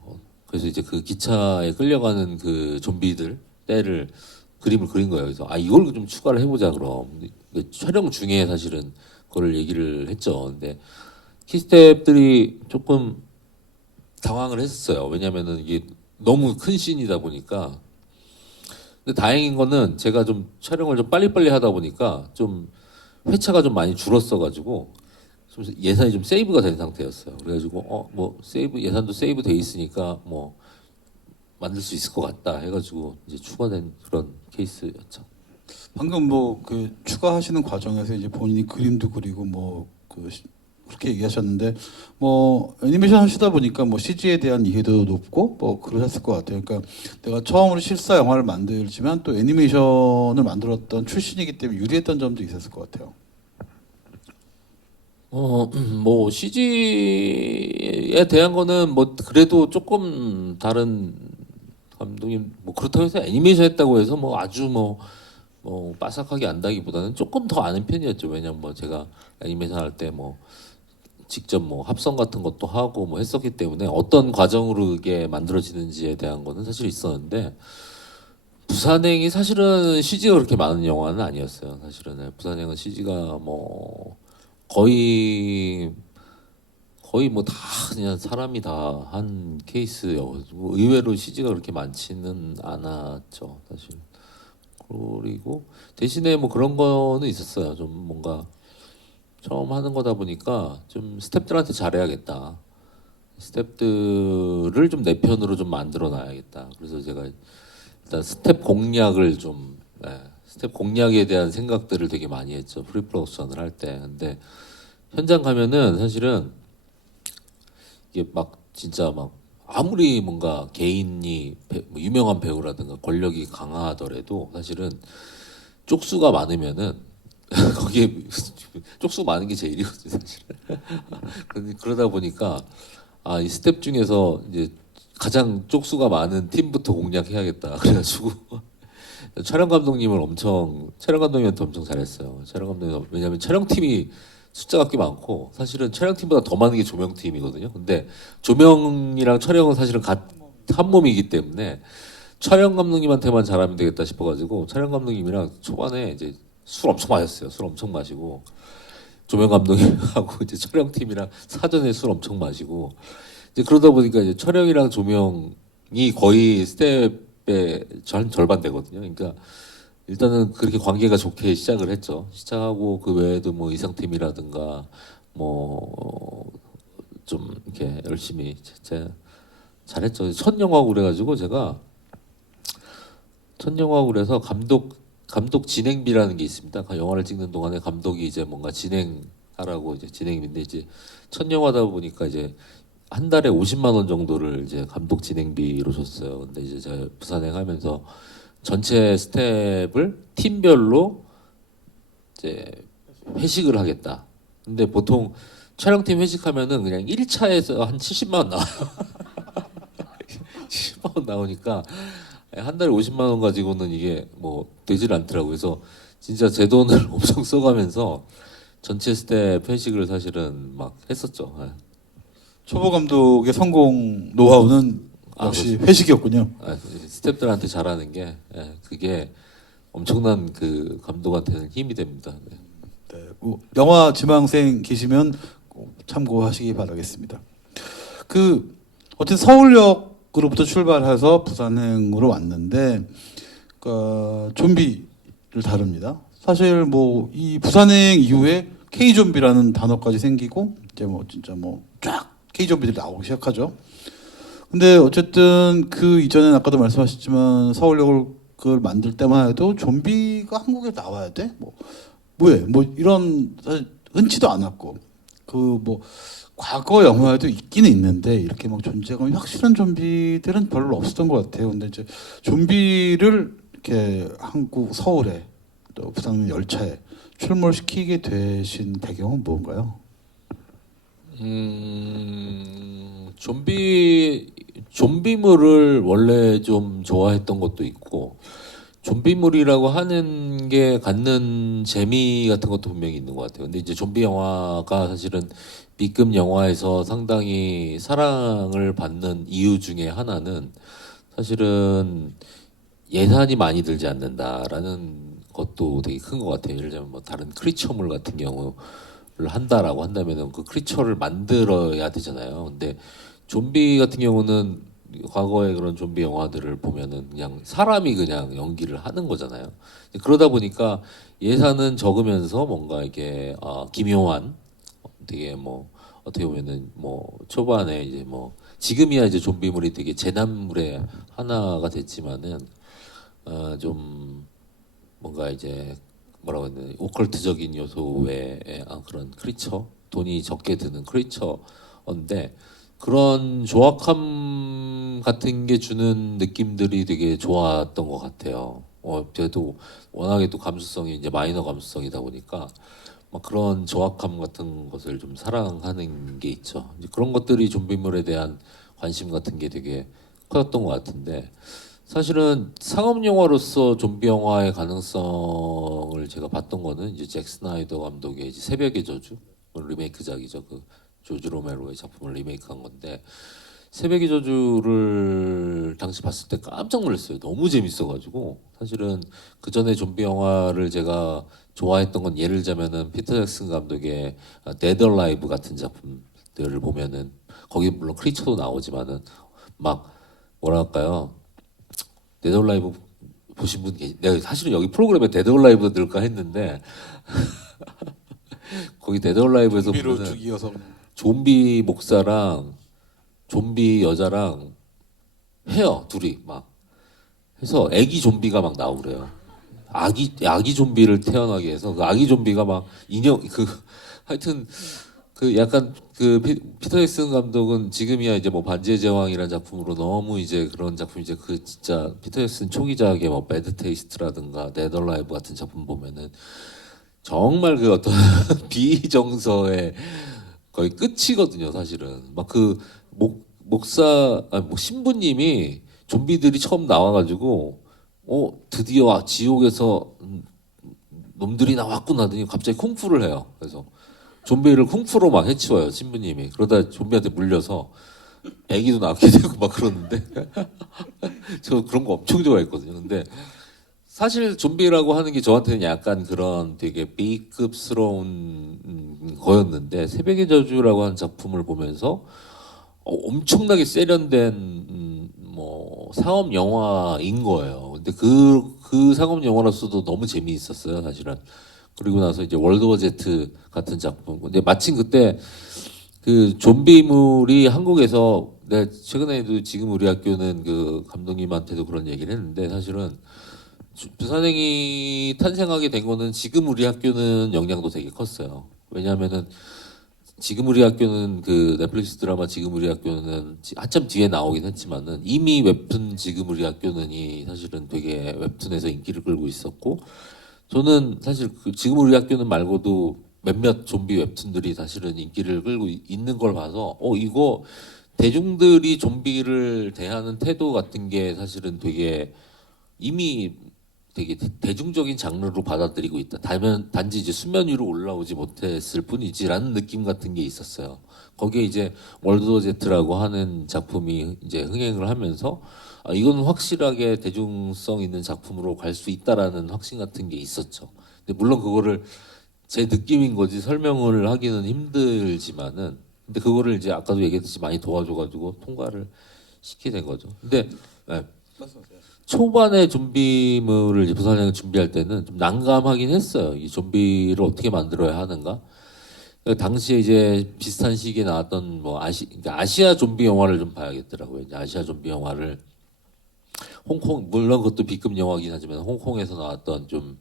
그래서 이제 그 기차에 끌려가는 그 좀비들 때를 그림을 그린 거예요. 그래서 아 이걸 좀 추가를 해보자 그럼. 촬영 중에 사실은 그걸 얘기를 했죠. 근데 키스텝들이 조금 당황을 했었어요. 왜냐면은 이게 너무 큰 씬이다 보니까. 근데 다행인 거는 제가 좀 촬영을 좀 빨리빨리 하다 보니까 좀 회차가 좀 많이 줄었어가지고 좀 예산이 좀 세이브가 된 상태였어요. 그래가지고 뭐 예산도 세이브 돼 있으니까 뭐 만들 수 있을 것 같다 해가지고 이제 추가된 그런 케이스였죠. 방금 뭐 그 추가하시는 과정에서 이제 본인이 그림도 그리고 뭐 그 그렇게 얘기하셨는데 뭐 애니메이션 하시다 보니까 뭐 CG에 대한 이해도 높고 뭐 그러셨을 것 같아요. 그러니까 내가 처음으로 실사 영화를 만들지만 또 애니메이션을 만들었던 출신이기 때문에 유리했던 점도 있었을 것 같아요. 뭐 CG에 대한 거는 뭐 그래도 조금 다른 감독님 뭐 그렇다고 해서 애니메이션 했다고 해서 뭐 아주 뭐 빠삭하게 안다기보다는 조금 더 아는 편이었죠. 왜냐면 뭐 제가 애니메이션 할 때 뭐 직접 뭐 합성 같은 것도 하고 뭐 했었기 때문에 어떤 과정으로 이게 만들어지는지에 대한 거는 사실 있었는데 부산행이 사실은 CG가 그렇게 많은 영화는 아니었어요. 사실은 부산행은 CG가 뭐 거의 뭐 다 그냥 사람이 다 한 케이스여가지고 의외로 CG가 그렇게 많지는 않았죠. 사실. 그리고 대신에 뭐 그런 거는 있었어요. 좀 뭔가 처음 하는 거다 보니까 좀 스태프들한테 잘해야겠다. 스태프들을 좀 내 편으로 좀 만들어 놔야겠다. 그래서 제가 일단 스텝 공략을 좀 스텝 공략에 대한 생각들을 되게 많이 했죠. 프리프로덕션을 할 때. 근데 현장 가면은 사실은 이게 막 진짜 막 아무리 뭔가 개인이 뭐 유명한 배우라든가 권력이 강하더라도 사실은 쪽수가 많으면은 거기에 쪽수 많은 게 제일이거든요, 사실. 그러다 보니까 이 스텝 중에서 이제 가장 쪽수가 많은 팀부터 공략해야겠다. 그래가지고 촬영 감독님한테 엄청 잘했어요. 촬영 감독님 왜냐하면 촬영팀이 숫자가 꽤 많고 사실은 촬영팀보다 더 많은 게 조명팀이거든요. 근데 조명이랑 촬영은 사실은 한 몸이기 때문에 촬영 감독님한테만 잘하면 되겠다 싶어가지고 촬영 감독님이랑 초반에 이제 술 엄청 마셨어요. 술 엄청 마시고 조명 감독님하고 이제 촬영팀이랑 사전에 술 엄청 마시고 이제 그러다 보니까 이제 촬영이랑 조명이 거의 스텝 30배 절반 되거든요. 그러니까 일단은 그렇게 관계가 좋게 시작을 했죠. 시작하고 그 외에도 뭐 이상팀이라든가 뭐 좀 이렇게 열심히 잘했죠. 첫 영화고 그래가지고 제가 첫 영화고 그래서 감독 진행비라는 게 있습니다. 그 영화를 찍는 동안에 감독이 이제 뭔가 진행하라고 이제 진행인데 이제 첫 영화다 보니까 이제 한 달에 50만 원 정도를 이제 감독 진행비로 줬어요. 근데 이제 제가 부산행 하면서 전체 스텝을 팀별로 이제 회식을 하겠다. 근데 보통 촬영팀 회식하면은 그냥 1차에서 한 70만 원 나와요. 70만 원 나오니까 한 달에 50만 원 가지고는 이게 뭐 되질 않더라고요. 그래서 진짜 제 돈을 엄청 써가면서 전체 스텝 회식을 사실은 막 했었죠. 예. 초보 감독의 성공 노하우는 역시 회식이었군요. 스텝들한테 잘하는 게 그게 엄청난 그 감독한테는 힘이 됩니다. 네. 네, 영화 지망생 계시면 꼭 참고하시기 바라겠습니다. 그 어쨌든 서울역으로부터 출발해서 부산행으로 왔는데 좀비를 다룹니다. 사실 뭐 이 부산행 이후에 K 좀비라는 단어까지 생기고 이제 뭐 진짜 뭐 쫙 K 좀비들이 나오기 시작하죠. 근데 어쨌든 그 이전엔 아까도 말씀하셨지만 서울역을 그걸 만들 때만 해도 좀비가 한국에 나와야 돼? 뭐 이런 사실 흔치도 않았고 그 뭐 과거 영화에도 있기는 있는데 이렇게 막 존재감이 확실한 좀비들은 별로 없었던 것 같아요. 근데 이제 좀비를 이렇게 한국 서울에 또 부산 열차에 출몰시키게 되신 배경은 뭔가요? 좀비물을 원래 좀 좋아했던 것도 있고 좀비물이라고 하는 게 갖는 재미 같은 것도 분명히 있는 것 같아요. 근데 이제 좀비 영화가 사실은 B급 영화에서 상당히 사랑을 받는 이유 중에 하나는 사실은 예산이 많이 들지 않는다라는 것도 되게 큰 것 같아요. 예를 들면 뭐 다른 크리처물 같은 경우를 한다라고 한다면은 그 크리처를 만들어야 되잖아요. 근데 좀비 같은 경우는 과거의 그런 좀비 영화들을 보면은 그냥 사람이 그냥 연기를 하는 거잖아요. 그러다 보니까 예산은 적으면서 뭔가 이게 기묘한 되게 뭐 어떻게 보면은 뭐 초반에 이제 뭐 지금이야 이제 좀비물이 되게 재난물의 하나가 됐지만은 좀 뭔가 이제 뭐라고 해야 되나 오컬트적인 요소 외에 그런 크리처 돈이 적게 드는 크리처인데 그런 조악함 같은 게 주는 느낌들이 되게 좋았던 것 같아요. 저도 워낙에 또 감수성이 이제 마이너 감수성이다 보니까 막 그런 조악함 같은 것을 좀 사랑하는 게 있죠. 이제 그런 것들이 좀비물에 대한 관심 같은 게 되게 커졌던 것 같은데 사실은 상업 영화로서 좀비 영화의 가능성을 제가 봤던 거는 이제 잭 스나이더 감독의 이제 새벽의 저주 리메이크작이죠. 그 조지 로메로의 작품을 리메이크한 건데 새벽의 저주를 당시 봤을 때 깜짝 놀랐어요. 너무 재밌어가지고 사실은 그 전에 좀비 영화를 제가 좋아했던 건 예를 들자면은 피터 잭슨 감독의 데드 얼라이브 같은 작품들을 보면은 거기 물론 크리처도 나오지만은 막 뭐랄까요 데드 얼라이브 보신 분 계시? 내가 사실은 여기 프로그램에 데드 얼라이브 넣을까 했는데 거기 데드 얼라이브에서 좀비로 보면은 쭉 이어서 좀비 목사랑 좀비 여자랑 해요 둘이 막 해서 애기 좀비가 막 나오래요. 아기 좀비를 태어나게 해서 그 아기 좀비가 막 인형 그 하여튼 그 약간 그 피터 잭슨 감독은 지금이야 이제 뭐 반지의 제왕이라는 작품으로 너무 이제 그런 작품 이제 그 진짜 피터 잭슨 초기작의 뭐 배드 테이스트라든가 데드 얼라이브 같은 작품 보면은 정말 그 어떤 비정서의 거의 끝이거든요 사실은 막 그 목사 뭐 신부님이 좀비들이 처음 나와가지고 드디어 지옥에서 놈들이 나왔구나 하더니 갑자기 쿵푸를 해요. 그래서 좀비를 쿵푸로 막 해치워요 신부님이. 그러다 좀비한테 물려서 애기도 낳게 되고 막 그러는데 저 그런 거 엄청 좋아했거든요. 근데 사실 좀비라고 하는 게 저한테는 약간 그런 되게 B급스러운 거였는데 새벽의 저주라고 하는 작품을 보면서 엄청나게 세련된 뭐 상업 영화인 거예요. 근데 그 상업 영화로서도 너무 재미있었어요, 사실은. 그리고 나서 이제 월드 워 제트 같은 작품. 근데 마침 그때 그 좀비물이 한국에서 내가 최근에도 지금 우리 학교는 그 감독님한테도 그런 얘기를 했는데 사실은 부산행이 탄생하게 된 거는 지금 우리 학교는 영향도 되게 컸어요. 왜냐하면은 지금 우리 학교는 그 넷플릭스 드라마 지금 우리 학교는 한참 뒤에 나오긴 했지만은 이미 웹툰 지금 우리 학교는이 사실은 되게 웹툰에서 인기를 끌고 있었고 저는 사실 그 지금 우리 학교는 말고도 몇몇 좀비 웹툰들이 사실은 인기를 끌고 있는 걸 봐서 이거 대중들이 좀비를 대하는 태도 같은 게 사실은 되게 이미 되게 대중적인 장르로 받아들이고 있다. 단지 이제 수면 위로 올라오지 못했을 뿐이지라는 느낌 같은 게 있었어요. 거기에 이제 월드 워 제트라고 하는 작품이 이제 흥행을 하면서 이건 확실하게 대중성 있는 작품으로 갈 수 있다라는 확신 같은 게 있었죠. 근데 물론 그거를 제 느낌인 거지 설명을 하기는 힘들지만은 근데 그거를 이제 아까도 얘기했듯이 많이 도와줘가지고 통과를 시키게 된 거죠. 근데 네. 초반에 좀비물을 이제 부산행을 준비할 때는 좀 난감하긴 했어요. 이 좀비를 어떻게 만들어야 하는가. 그러니까 당시에 이제 비슷한 시기에 나왔던 뭐 그러니까 아시아 좀비 영화를 좀 봐야겠더라고요. 이제 아시아 좀비 영화를 홍콩 물론 그것도 B급 영화긴 하지만 홍콩에서 나왔던 좀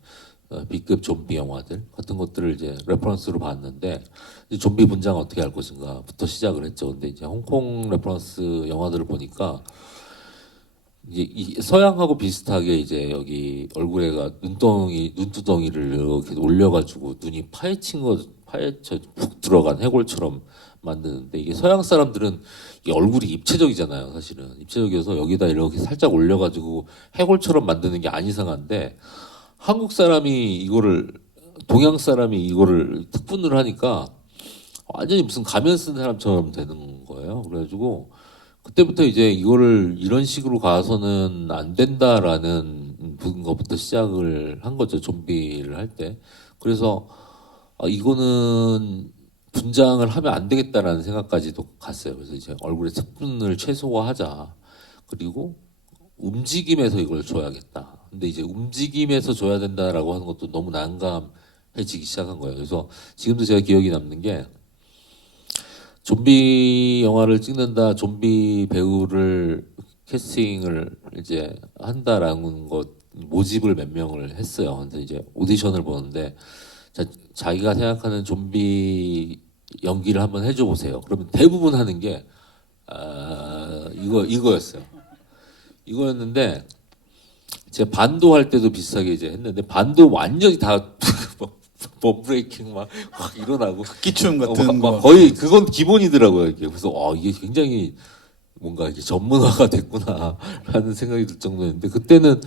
B급 좀비 영화들 같은 것들을 이제 레퍼런스로 봤는데 이제 좀비 분장 어떻게 할 것인가부터 시작을 했죠. 근데 이제 홍콩 레퍼런스 영화들을 보니까 이제 이 서양하고 비슷하게 이제 여기 얼굴에가 눈두덩이를 이렇게 올려가지고 눈이 파헤쳐 푹 들어간 해골처럼 만드는데 이게 서양 사람들은 이 얼굴이 입체적이잖아요, 사실은 입체적이어서 여기다 이렇게 살짝 올려가지고 해골처럼 만드는 게 안 이상한데 한국 사람이 이거를 동양 사람이 이거를 특분을 하니까 완전히 무슨 가면 쓴 사람처럼 되는 거예요. 그래가지고 그때부터 이제 이거를 이런 식으로 가서는 안 된다라는 것부터 시작을 한 거죠. 좀비를 할 때. 그래서 이거는 분장을 하면 안 되겠다라는 생각까지도 갔어요. 그래서 이제 얼굴의 특분을 최소화하자. 그리고 움직임에서 이걸 줘야겠다. 근데 이제 움직임에서 줘야 된다라고 하는 것도 너무 난감해지기 시작한 거예요. 그래서 지금도 제가 기억이 남는 게 좀비 영화를 찍는다, 좀비 배우를 캐스팅을 이제 한다라는 것 모집을 몇 명을 했어요. 근데 이제 오디션을 보는데 자기가 생각하는 좀비 연기를 한번 해줘 보세요. 그러면 대부분 하는 게 이거였어요. 이거였는데 제가 반도 할 때도 비슷하게 이제 했는데 반도 완전히 다 브레이킹 막 일어나고 기춤 같은 막 거 거의 그건 기본이더라고요. 이게. 그래서 이게 굉장히 뭔가 이게 전문화가 됐구나라는 생각이 들 정도였는데 그때는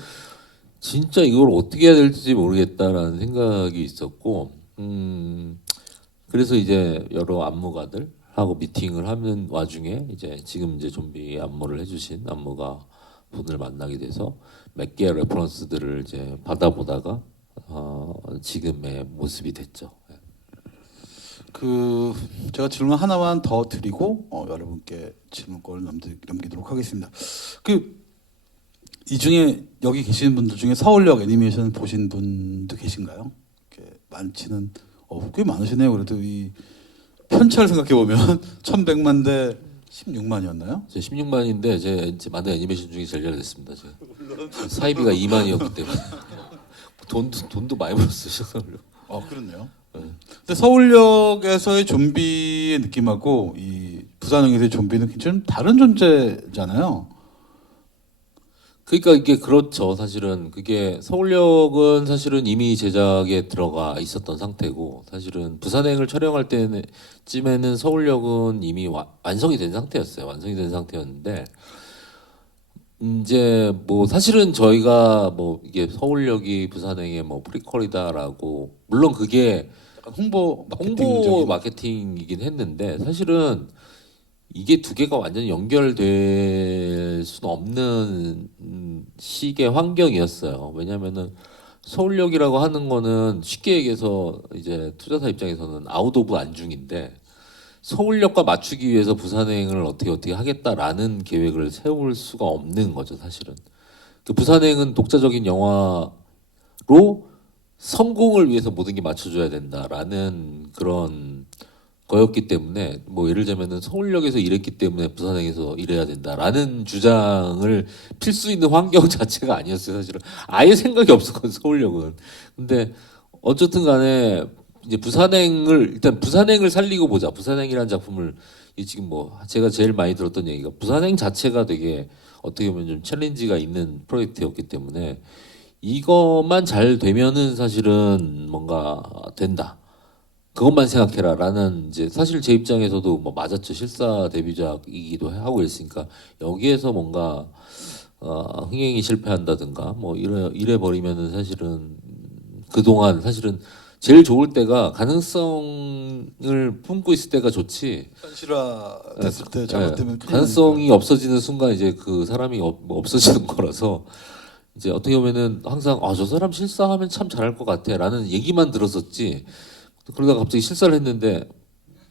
진짜 이걸 어떻게 해야 될지 모르겠다라는 생각이 있었고 그래서 이제 여러 안무가들 하고 미팅을 하는 와중에 이제 지금 이제 좀비 안무를 해주신 안무가 분을 만나게 돼서 몇 개의 레퍼런스들을 이제 받아보다가 지금의 모습이 됐죠. 제가 질문 하나만 더 드리고 여러분께 질문권을 넘기도록 하겠습니다. 이 중에 여기 계시는 분들 중에 서울역 애니메이션 보신 분도 계신가요? 많지는 꽤 많으시네요. 그래도 이 편차를 생각해 보면 1,100만 대 16만이었나요? 제 16만인데 제 만든 애니메이션 중에 제일 잘됐습니다. 사이비가 2만이었기 때문에 돈도 많이 벌었어요. 그렇네요. 근데 서울역에서의 좀비의 느낌하고 이 부산역에서의 좀비는 굉장히 다른 존재잖아요. 그러니까 이게 그렇죠. 사실은 그게 서울역은 사실은 이미 제작에 들어가 있었던 상태고 사실은 부산행을 촬영할 때쯤에는 서울역은 이미 완성이 된 상태였어요. 완성이 된 상태였는데 이제 뭐 사실은 저희가 뭐 이게 서울역이 부산행의 뭐 프리퀄이다라고 물론 그게 약간 홍보 마케팅이긴 했는데 사실은 이게 두 개가 완전히 연결될 수는 없는 식의 환경이었어요. 왜냐면은 서울역이라고 하는 거는 쉽게 얘기해서 이제 투자사 입장에서는 아웃 오브 안중인데 서울역과 맞추기 위해서 부산행을 어떻게 하겠다라는 계획을 세울 수가 없는 거죠, 사실은. 그 부산행은 독자적인 영화로 성공을 위해서 모든 게 맞춰줘야 된다라는 그런 거였기 때문에 뭐 예를 들면은 서울역에서 이랬기 때문에 부산행에서 이래야 된다라는 주장을 필 수 있는 환경 자체가 아니었어요, 사실은. 아예 생각이 없었거든, 서울역은. 근데 어쨌든 간에 이제 일단 부산행을 살리고 보자. 부산행이라는 작품을 이 지금 뭐 제가 제일 많이 들었던 얘기가 부산행 자체가 되게 어떻게 보면 좀 챌린지가 있는 프로젝트였기 때문에 이것만 잘 되면은 사실은 뭔가 된다. 그것만 생각해라라는 이제 사실 제 입장에서도 뭐 맞았죠. 실사 데뷔작이기도 하고 있으니까 여기에서 뭔가 흥행이 실패한다든가 뭐 이래 버리면은 사실은 그동안 사실은 제일 좋을 때가 가능성을 품고 있을 때가 좋지. 현실화 됐을 때 잘못되면 큰일 가능성이 없어지는 순간 이제 그 사람이 뭐 없어지는 거라서 이제 어떻게 보면은 항상 저 사람 실사하면 참 잘할 것 같아라는 얘기만 들었었지. 그러다가 갑자기 실사를 했는데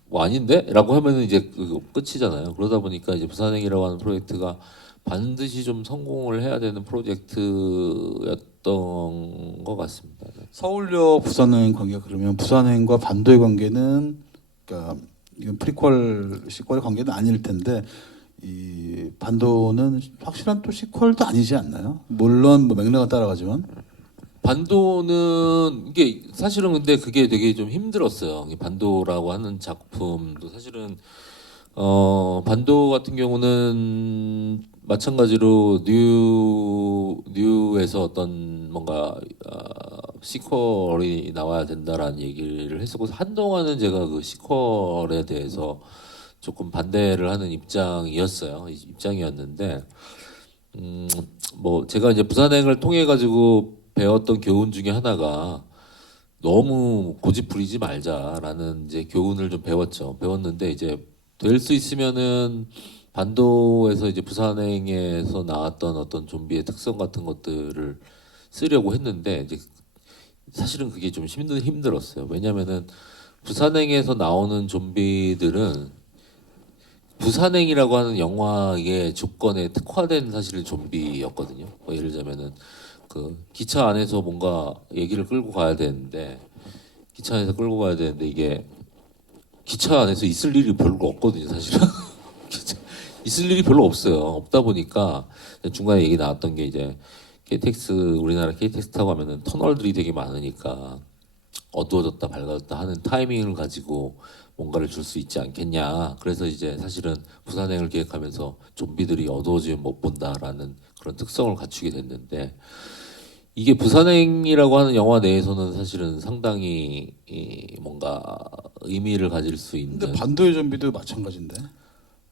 뭐 아닌데?라고 하면은 이제 그 끝이잖아요. 그러다 보니까 이제 부산행이라고 하는 프로젝트가 반드시 좀 성공을 해야 되는 프로젝트였던 것 같습니다. 네. 서울역 부산행 관계가 그러면 부산행과 반도의 관계는 그러니까 이건 프리퀄 시퀄의 관계는 아닐 텐데 이 반도는 확실한 또 시퀄도 아니지 않나요? 물론 뭐 맥락은 따라가지만 반도는 이게 사실은 근데 그게 되게 좀 힘들었어요. 이 반도라고 하는 작품도 사실은 반도 같은 경우는 마찬가지로 뉴에서 어떤 뭔가 시퀄이 나와야 된다라는 얘기를 했었고 한동안은 제가 그 시퀄에 대해서 조금 반대를 하는 입장이었는데 뭐 제가 이제 부산행을 통해 가지고 배웠던 교훈 중에 하나가 너무 고집 부리지 말자라는 이제 교훈을 좀 배웠는데 이제 될 수 있으면은 반도에서 이제 부산행에서 나왔던 어떤 좀비의 특성 같은 것들을 쓰려고 했는데 이제 사실은 그게 좀 힘들었어요. 왜냐면은 부산행에서 나오는 좀비들은 부산행이라고 하는 영화의 조건에 특화된 사실 좀비였거든요. 뭐 예를 들자면은 그 기차 안에서 뭔가 얘기를 끌고 가야 되는데 기차 안에서 끌고 가야 되는데 이게 기차 안에서 있을 일이 별로 없거든요, 사실은. 있을 일이 별로 없어요. 없다 보니까 중간에 얘기 나왔던 게 이제 우리나라 KTX 타고 가면은 터널들이 되게 많으니까 어두워졌다 밝아졌다 하는 타이밍을 가지고 뭔가를 줄 수 있지 않겠냐. 그래서 이제 사실은 부산행을 기획하면서 좀비들이 어두워지면 못 본다라는 그런 특성을 갖추게 됐는데 이게 부산행이라고 하는 영화 내에서는 사실은 상당히 뭔가 의미를 가질 수 근데 있는 반도의 좀비도 마찬가지인데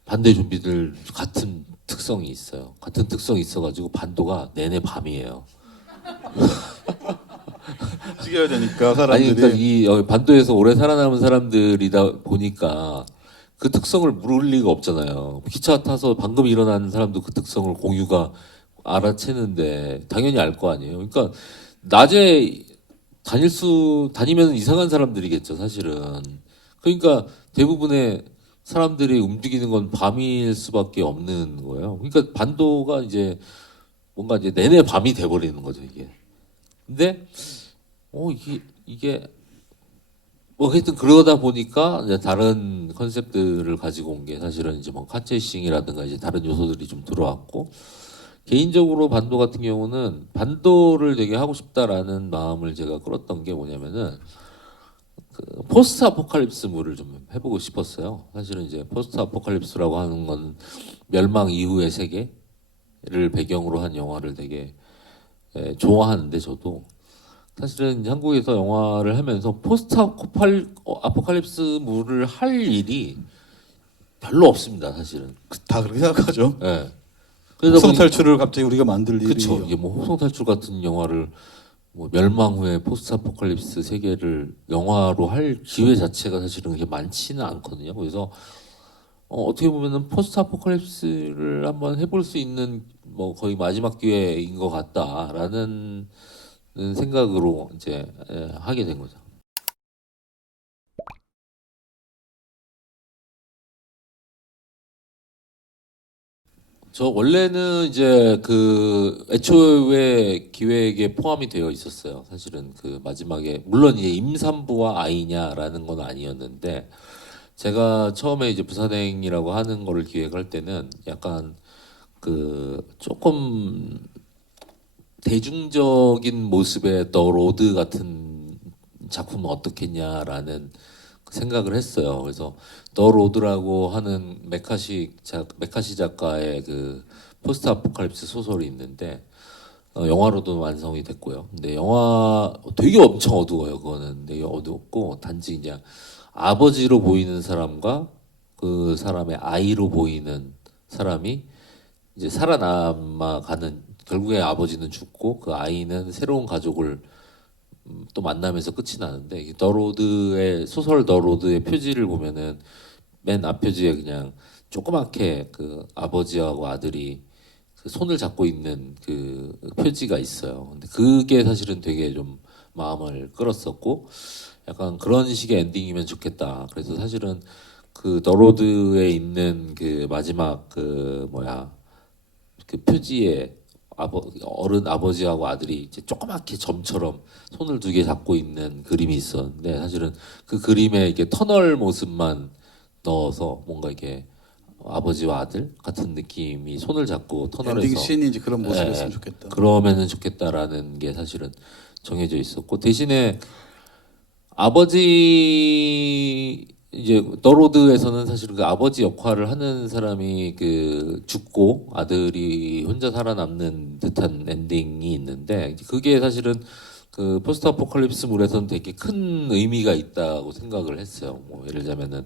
반대 좀비들 같은 특성이 있어요. 같은 특성이 있어가지고 반도가 내내 밤이에요. 움직여야 되니까 아니 사람들이 그러니까 이 반도에서 오래 살아남은 사람들이다 보니까 그 특성을 모를 리가 없잖아요. 기차 타서 방금 일어난 사람도 그 특성을 공유가 알아채는데 당연히 알 거 아니에요. 그러니까 낮에 다니면 이상한 사람들이겠죠, 사실은. 그러니까 대부분의 사람들이 움직이는 건 밤일 수밖에 없는 거예요. 그러니까 반도가 이제 뭔가 이제 내내 밤이 돼버리는 거죠, 이게. 근데 이게 뭐 하여튼 그러다 보니까 이제 다른 컨셉들을 가지고 온 게 사실은 이제 뭐 카체싱이라든가 이제 다른 요소들이 좀 들어왔고 개인적으로 반도 같은 경우는 반도를 되게 하고 싶다라는 마음을 제가 끌었던 게 뭐냐면은 그 포스트 아포칼립스물을 좀 해보고 싶었어요. 사실은 이제 포스트 아포칼립스라고 하는 건 멸망 이후의 세계를 배경으로 한 영화를 되게 좋아하는데 저도 사실은 한국에서 영화를 하면서 포스트 아포칼립스물을 할 일이 별로 없습니다, 사실은. 다 그렇게 생각하죠. 예. 그러다 혹성 보니 탈출을 갑자기 우리가 만들 일이 그쵸. 이게 뭐 호성 탈출 같은 영화를 뭐 멸망 후에 포스트 아포칼립스 세계를 영화로 할 기회 자체가 사실은 그렇게 많지는 않거든요. 그래서 어떻게 보면은 포스트 아포칼립스를 한번 해볼 수 있는 뭐 거의 마지막 기회인 것 같다라는 생각으로 이제 하게 된 거죠. 저 원래는 이제 그 애초에 기획에 포함이 되어 있었어요. 사실은 그 마지막에 물론 이제 임산부와 아이냐라는 건 아니었는데 제가 처음에 이제 부산행이라고 하는 거를 기획할 때는 약간 그 조금 대중적인 모습의 더 로드 같은 작품은 어떻겠냐라는 생각을 했어요. 그래서 더 로드라고 하는 메카시 작가의 그 포스트 아포칼립스 소설이 있는데 영화로도 완성이 됐고요. 근데 영화 되게 엄청 어두워요. 그거는 되게 어둡고 단지 그냥 아버지로 보이는 사람과 그 사람의 아이로 보이는 사람이 이제 살아남아가는 결국에 아버지는 죽고 그 아이는 새로운 가족을 또 만나면서 끝이 나는데 이 더 로드의 소설 더 로드의 표지를 보면은 맨 앞 표지에 그냥 조그맣게 그 아버지하고 아들이 그 손을 잡고 있는 그 표지가 있어요. 근데 그게 사실은 되게 좀 마음을 끌었었고 약간 그런 식의 엔딩이면 좋겠다. 그래서 사실은 그 더 로드에 있는 그 마지막 그 뭐야 그 표지에 어른 아버지하고 아들이 이제 조그맣게 점처럼 손을 두 개 잡고 있는 그림이 있었는데 사실은 그 그림에 이게 터널 모습만 넣어서 뭔가 이게 아버지와 아들 같은 느낌이 손을 잡고 엔딩 터널에서 씬이 이제 그런 모습이었으면 예, 좋겠다. 그러면은 좋겠다라는 게 사실은 정해져 있었고 대신에 아버지 이제 더로드에서는 사실 그 아버지 역할을 하는 사람이 그 죽고 아들이 혼자 살아남는 듯한 엔딩이 있는데 그게 사실은 그 포스트 아포칼립스물에서는 되게 큰 의미가 있다고 생각을 했어요. 뭐 예를 들자면은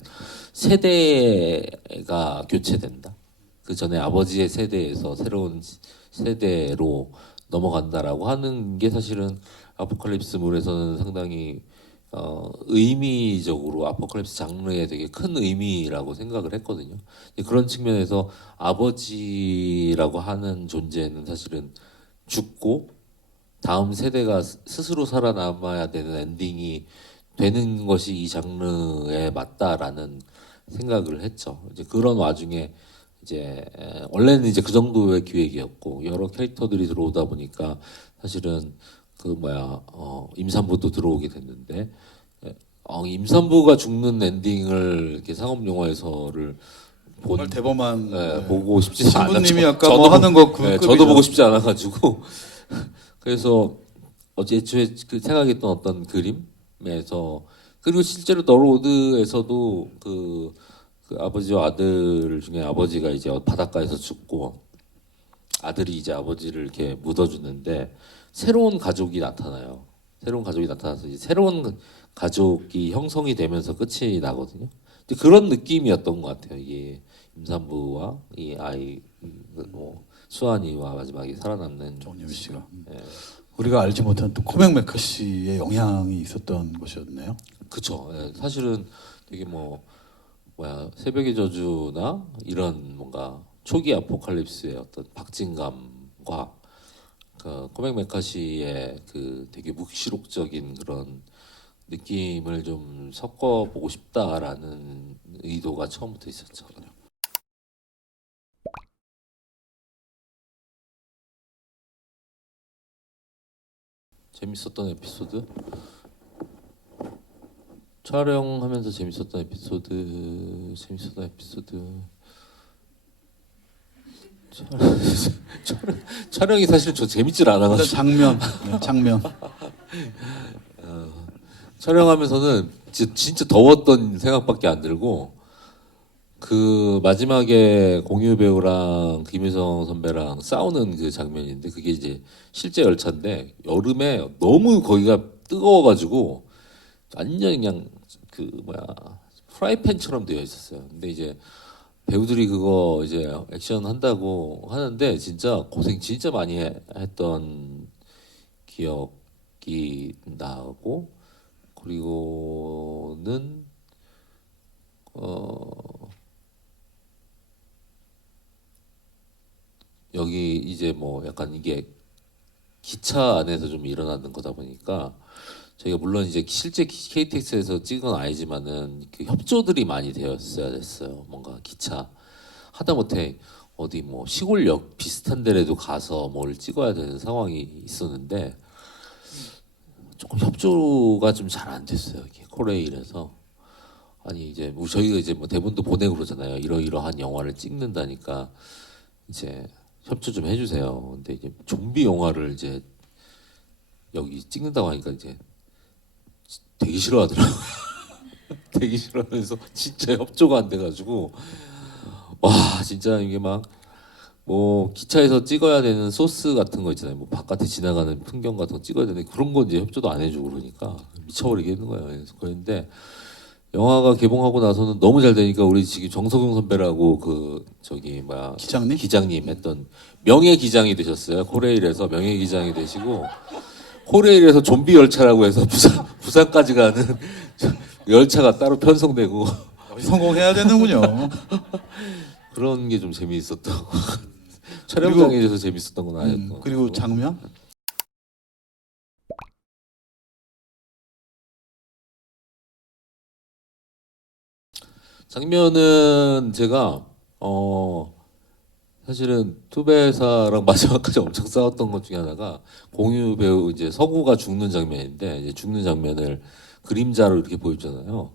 세대가 교체된다. 그 전에 아버지의 세대에서 새로운 세대로 넘어간다라고 하는 게 사실은 아포칼립스물에서는 상당히 의미적으로 아포칼립스 장르에 되게 큰 의미라고 생각을 했거든요. 그런 측면에서 아버지라고 하는 존재는 사실은 죽고 다음 세대가 스스로 살아남아야 되는 엔딩이 되는 것이 이 장르에 맞다라는 생각을 했죠. 이제 그런 와중에 이제 원래는 이제 그 정도의 기획이었고 여러 캐릭터들이 들어오다 보니까 사실은 그 뭐야 임산부도 들어오게 됐는데 임산부가 죽는 엔딩을 이렇게 상업 영화에서를 정말 대범한 보고 싶지 않았죠. 신부님이 아까 뭐 하는 거 그 저도 보고 싶지 않아가지고 그래서 애초에 그 생각했던 어떤 그림에서 그리고 실제로 너로드에서도 그 아버지와 아들 중에 아버지가 이제 바닷가에서 죽고 아들이 이제 아버지를 이렇게 묻어주는데 새로운 가족이 나타나요. 새로운 가족이 나타나서 이제 새로운 가족이 형성이 되면서 끝이 나거든요. 이제 그런 느낌이었던 것 같아요. 이게 임산부와 이 아이 뭐 수환이와 마지막에 살아남는 정유미 씨가 예. 우리가 알지 못한 또 코백 메카시의 영향이 있었던 것이었네요. 그쵸. 예, 사실은 되게 뭐 뭐야 새벽의 저주나 이런 뭔가 초기 아포칼립스의 어떤 박진감과 그 코백 메카시의 그 되게 묵시록적인 그런 느낌을 좀 섞어 보고 싶다라는 의도가 처음부터 있었죠. 재밌었던 에피소드? 촬영하면서 재밌었던 에피소드. 촬영이 사실 저 재밌질 일단 않아가지고 장면, 장면. 촬영하면서는 진짜 더웠던 생각밖에 안 들고 그 마지막에 공유 배우랑 김유성 선배랑 싸우는 그 장면인데 그게 이제 실제 열차인데 여름에 너무 거기가 뜨거워가지고 완전 그냥 그 뭐야 프라이팬처럼 되어 있었어요. 근데 이제 배우들이 그거 이제 액션 한다고 하는데 진짜 고생 진짜 많이 했던 기억이 나고 그리고는 어 여기 이제 뭐 약간 이게 기차 안에서 좀 일어나는 거다 보니까 저희가 물론 이제 실제 KTX에서 찍은 건 아니지만은 그 협조들이 많이 되었어야 됐어요. 뭔가 기차 하다못해 어디 뭐 시골역 비슷한 데라도 가서 뭘 찍어야 되는 상황이 있었는데 조금 협조가 좀 잘 안 됐어요. 이게 코레일에서. 아니 이제 뭐 저희가 이제 뭐 대본도 보내고 그러잖아요. 이러이러한 영화를 찍는다니까 이제 협조 좀 해주세요. 근데 이제 좀비 영화를 이제 여기 찍는다고 하니까 이제 되게 싫어하더라고요. 되게 싫어하면서 진짜 협조가 안 돼가지고 와 진짜 이게 막 뭐 기차에서 찍어야 되는 소스 같은 거 있잖아요. 뭐 바깥에 지나가는 풍경 같은 거 찍어야 되는데 그런 거 이제 협조도 안 해주고 그러니까 미쳐버리겠는 거예요. 그래서 그런데 영화가 개봉하고 나서는 너무 잘 되니까 우리 지금 정석용 선배라고 그 저기 뭐야 기장님 했던 명예 기장이 되셨어요. 코레일에서 명예 기장이 되시고 코레일에서 좀비 열차라고 해서 부산까지 가는 열차가 따로 편성되고 성공해야 되는군요. 그런 게 좀 재미있었던 촬영장에서 재밌었던 건 아니었던 그리고 장면? 장면은 제가 사실은 투베사랑 마지막까지 엄청 싸웠던 것 중에 하나가 공유 배우 이제 서구가 죽는 장면인데 이제 죽는 장면을 그림자로 이렇게 보여주잖아요.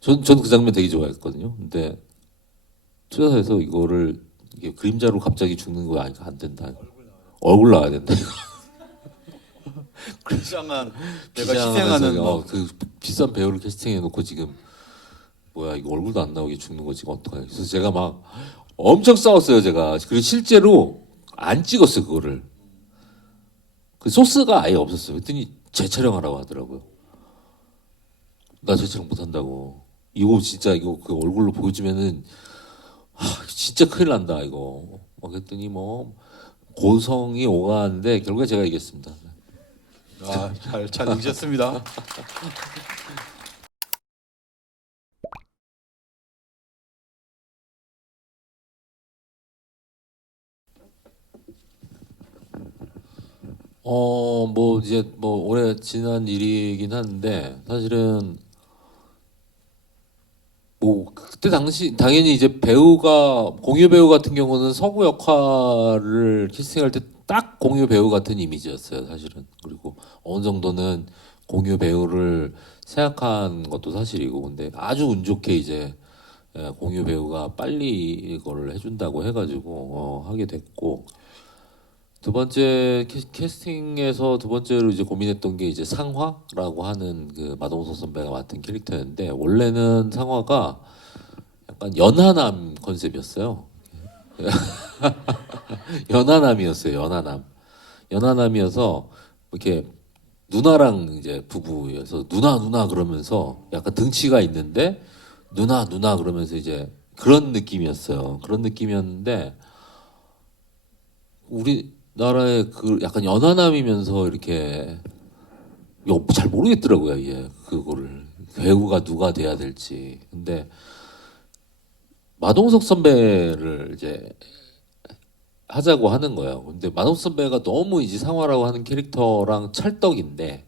전 그 장면 되게 좋아했거든요. 근데 투자사에서 이거를 이게 그림자로 갑자기 죽는 거 아니까 안 된다. 얼굴 나와야 된다. 비장한 내가 희생하는 그 비싼 배우를 캐스팅해 놓고 지금 뭐야 이거 얼굴도 안 나오게 죽는 거지 이거 어떡하냐. 그래서 제가 막 엄청 싸웠어요 제가. 그리고 실제로 안 찍었어요 그거를. 그 소스가 아예 없었어요. 그랬더니 재촬영하라고 하더라고요. 나 재촬영 못 한다고. 이거 진짜 이거 그 얼굴로 보여주면은 진짜 큰일 난다 이거. 막 그랬더니 뭐 고성이 오가는데 결국에 제가 이겼습니다. 잘 이기셨습니다. 뭐 이제 뭐 오래 지난 일이긴 한데 사실은 뭐 그때 당시 당연히 이제 배우가 공유 배우 같은 경우는 서구 역할을 캐스팅할 때 딱 공유 배우 같은 이미지였어요 사실은. 그리고 어느 정도는 공유 배우를 생각한 것도 사실이고 근데 아주 운 좋게 이제 공유 배우가 빨리 이거를 해준다고 해가지고 하게 됐고 두 번째 캐스팅에서 두 번째로 이제 고민했던 게 이제 상화라고 하는 그 마동석 선배가 맡은 캐릭터였는데 원래는 상화가 약간 연하남 컨셉이었어요. 연하남이었어요. 연하남이어서 이렇게 누나랑 이제 부부여서 누나 그러면서 약간 등치가 있는데 누나 그러면서 이제 그런 느낌이었어요. 그런 느낌이었는데 우리나라의 그 약간 연하남이면서 이렇게 이거 잘 모르겠더라고요. 얘 그거를 배우가 누가 돼야 될지. 근데 마동석 선배를 이제 하자고 하는 거예요. 근데 마동석 선배가 너무 이제 상화라고 하는 캐릭터랑 찰떡인데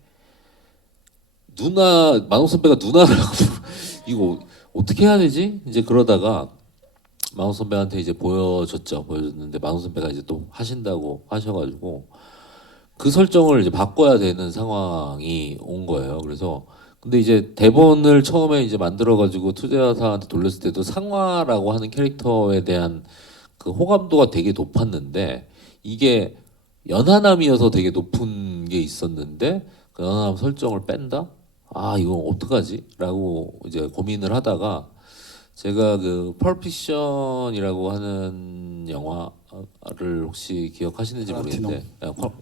마동석 선배가 누나라고 이거 어떻게 해야 되지? 이제 그러다가 마동석 선배한테 이제 보여줬는데 마동석 선배가 이제 또 하신다고 하셔가지고 그 설정을 이제 바꿔야 되는 상황이 온 거예요. 그래서 근데 이제 대본을 처음에 이제 만들어가지고 투자사한테 돌렸을 때도 상화라고 하는 캐릭터에 대한 그 호감도가 되게 높았는데 이게 연하남이어서 되게 높은 게 있었는데 그 연하남 설정을 뺀다? 이거 어떡하지? 라고 이제 고민을 하다가 제가 그 펄피션이라고 하는 영화를 혹시 기억하시는지 모르겠는데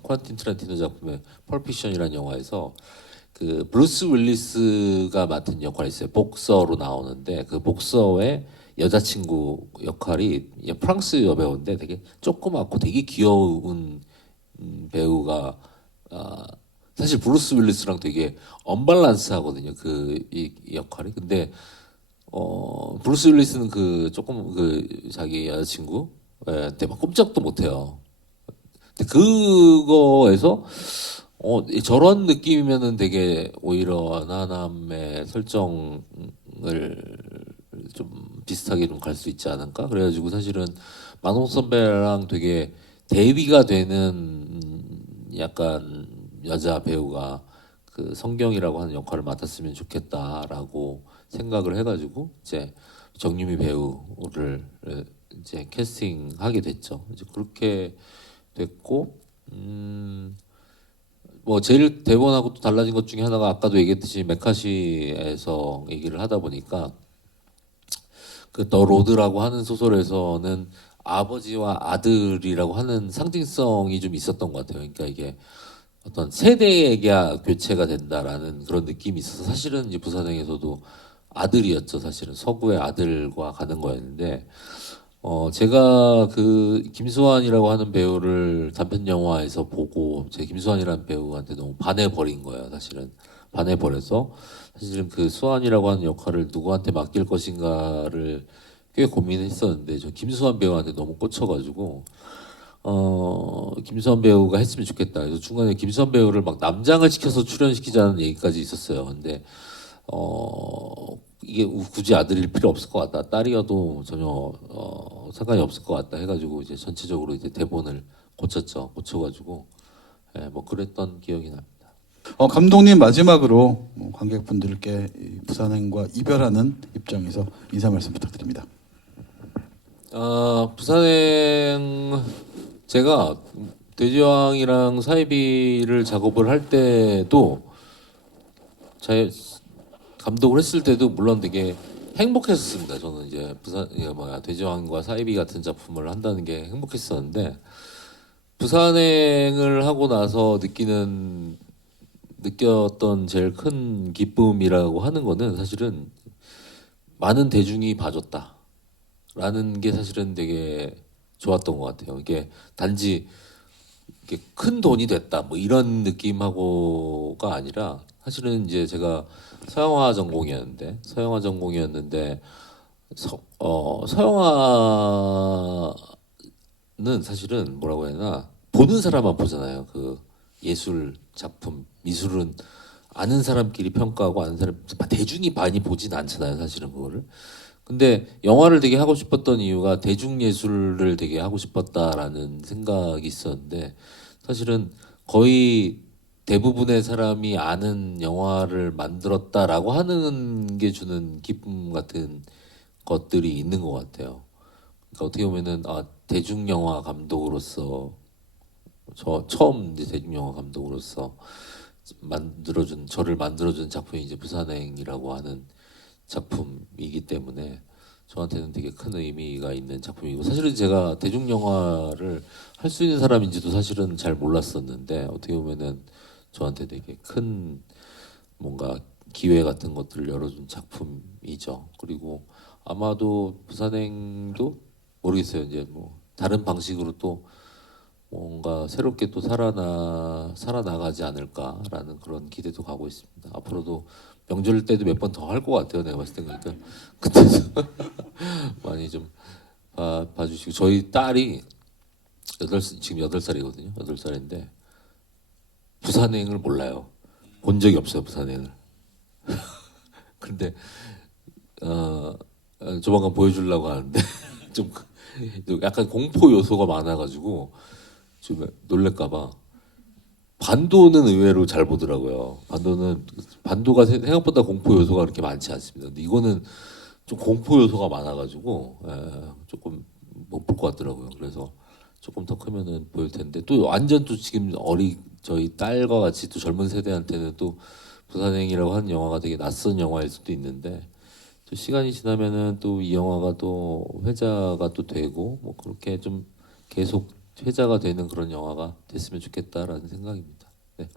퀸틴 트란티노 작품의 펄피션이라는 영화에서 그 브루스 윌리스가 맡은 역할이 있어요. 복서로 나오는데 그 복서의 여자친구 역할이 프랑스 여배우인데 되게 조그맣고 되게 귀여운 배우가 사실 브루스 윌리스랑 되게 언밸런스 하거든요. 이 역할이. 근데 브루스 윌리스는 그 조금 그 자기 여자친구 한테 막 꼼짝도 못해요. 근데 그거에서 저런 느낌이면은 되게 오히려 나남의 설정을 좀 비슷하게 좀 갈 수 있지 않을까? 그래가지고 사실은 만홍 선배랑 되게 대위가 되는 약간 여자 배우가 그 성경이라고 하는 역할을 맡았으면 좋겠다라고 생각을 해가지고 이제 정유미 배우를 이제 캐스팅하게 됐죠. 이제 그렇게 됐고, 뭐 제일 대본하고 또 달라진 것 중에 하나가 아까도 얘기했듯이 메카시에서 얘기를 하다 보니까 그 더 로드라고 하는 소설에서는 아버지와 아들이라고 하는 상징성이 좀 있었던 것 같아요. 그러니까 이게 어떤 세대의 교체가 된다라는 그런 느낌이 있어서 사실은 이제 부산행에서도 아들이었죠. 사실은 서구의 아들과 가는 거였는데 제가 그 김수환이라고 하는 배우를 단편 영화에서 보고 제 김수환이라는 배우한테 너무 반해버린 거예요. 사실은 반해버려서 사실은 그 수환이라고 하는 역할을 누구한테 맡길 것인가를 꽤 고민했었는데 저 김수환 배우한테 너무 꽂혀가지고 김수환 배우가 했으면 좋겠다. 그래서 중간에 김수환 배우를 막 남장을 시켜서 출연시키자는 얘기까지 있었어요. 근데 이게 굳이 아들일 필요 없을 것 같다. 딸이어도 전혀 상관이 없을 것 같다. 해가지고 이제 전체적으로 이제 대본을 고쳤죠. 고쳐가지고 뭐 그랬던 기억이 납니다. 감독님 마지막으로 관객분들께 이 부산행과 이별하는 입장에서 인사 말씀 부탁드립니다. 부산행 제가 돼지왕이랑 사이비를 작업을 할 때도 감독을 했을 때도 물론 되게 행복했었습니다. 저는 이제 돼지왕과 사이비 같은 작품을 한다는 게 행복했었는데 부산행을 하고 나서 느꼈던 제일 큰 기쁨이라고 하는 거는 사실은 많은 대중이 봐줬다라는 게 사실은 되게 좋았던 것 같아요. 이게 단지 이게 큰 돈이 됐다 뭐 이런 느낌하고가 아니라 사실은 이제 제가 서영화 전공이었는데 서영화는 사실은 뭐라고 해야 되나 보는 사람만 보잖아요. 그 예술 작품 미술은 아는 사람끼리 평가하고 아는 사람 대중이 많이 보진 않잖아요. 사실은 그거를. 근데 영화를 되게 하고 싶었던 이유가 대중예술을 되게 하고 싶었다라는 생각이 있었는데 사실은 거의 대부분의 사람이 아는 영화를 만들었다라고 하는 게 주는 기쁨 같은 것들이 있는 것 같아요. 그러니까 어떻게 보면은 대중영화 감독으로서 처음 이제 대중영화 감독으로서 저를 만들어준 작품이 이제 부산행이라고 하는 작품이기 때문에 저한테는 되게 큰 의미가 있는 작품이고 사실은 제가 대중영화를 할 수 있는 사람인지도 사실은 잘 몰랐었는데 어떻게 보면은 저한테 되게 큰 뭔가 기회 같은 것들을 열어준 작품이죠. 그리고 아마도 부산행도 모르겠어요. 이제 뭐 다른 방식으로 또 뭔가 새롭게 또 살아나가지 않을까라는 그런 기대도 가고 있습니다. 앞으로도 명절 때도 몇 번 더 할 것 같아요. 내가 봤을 때 그러니까 그때도 많이 좀 봐주시고 저희 딸이 지금 8살이거든요. 8살인데 부산행을 몰라요. 본 적이 없어요. 부산행을. 근데 조만간 보여주려고 하는데 좀 약간 공포 요소가 많아가지고 좀 놀랄까봐 반도는 의외로 잘 보더라고요. 반도가 생각보다 공포 요소가 그렇게 많지 않습니다. 근데 이거는 좀 공포 요소가 많아가지고 조금 못 볼 것 같더라고요. 그래서 조금 더 크면은 보일 텐데 또 완전 또 지금 저희 딸과 같이 또 젊은 세대한테는 또 부산행이라고 하는 영화가 되게 낯선 영화일 수도 있는데 또 시간이 지나면은 또 이 영화가 또 회자가 또 되고 뭐 그렇게 좀 계속 회자가 되는 그런 영화가 됐으면 좋겠다라는 생각입니다. 네.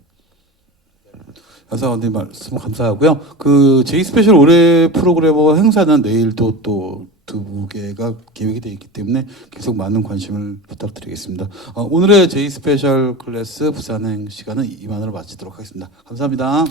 여사원님 말씀 감사하고요. 그 J-스페셜 올해 프로그래머 행사는 내일도 또 2개가 계획이 되어 있기 때문에 계속 많은 관심을 부탁드리겠습니다. 오늘의 J-스페셜 클래스 부산행 시간은 이만으로 마치도록 하겠습니다. 감사합니다.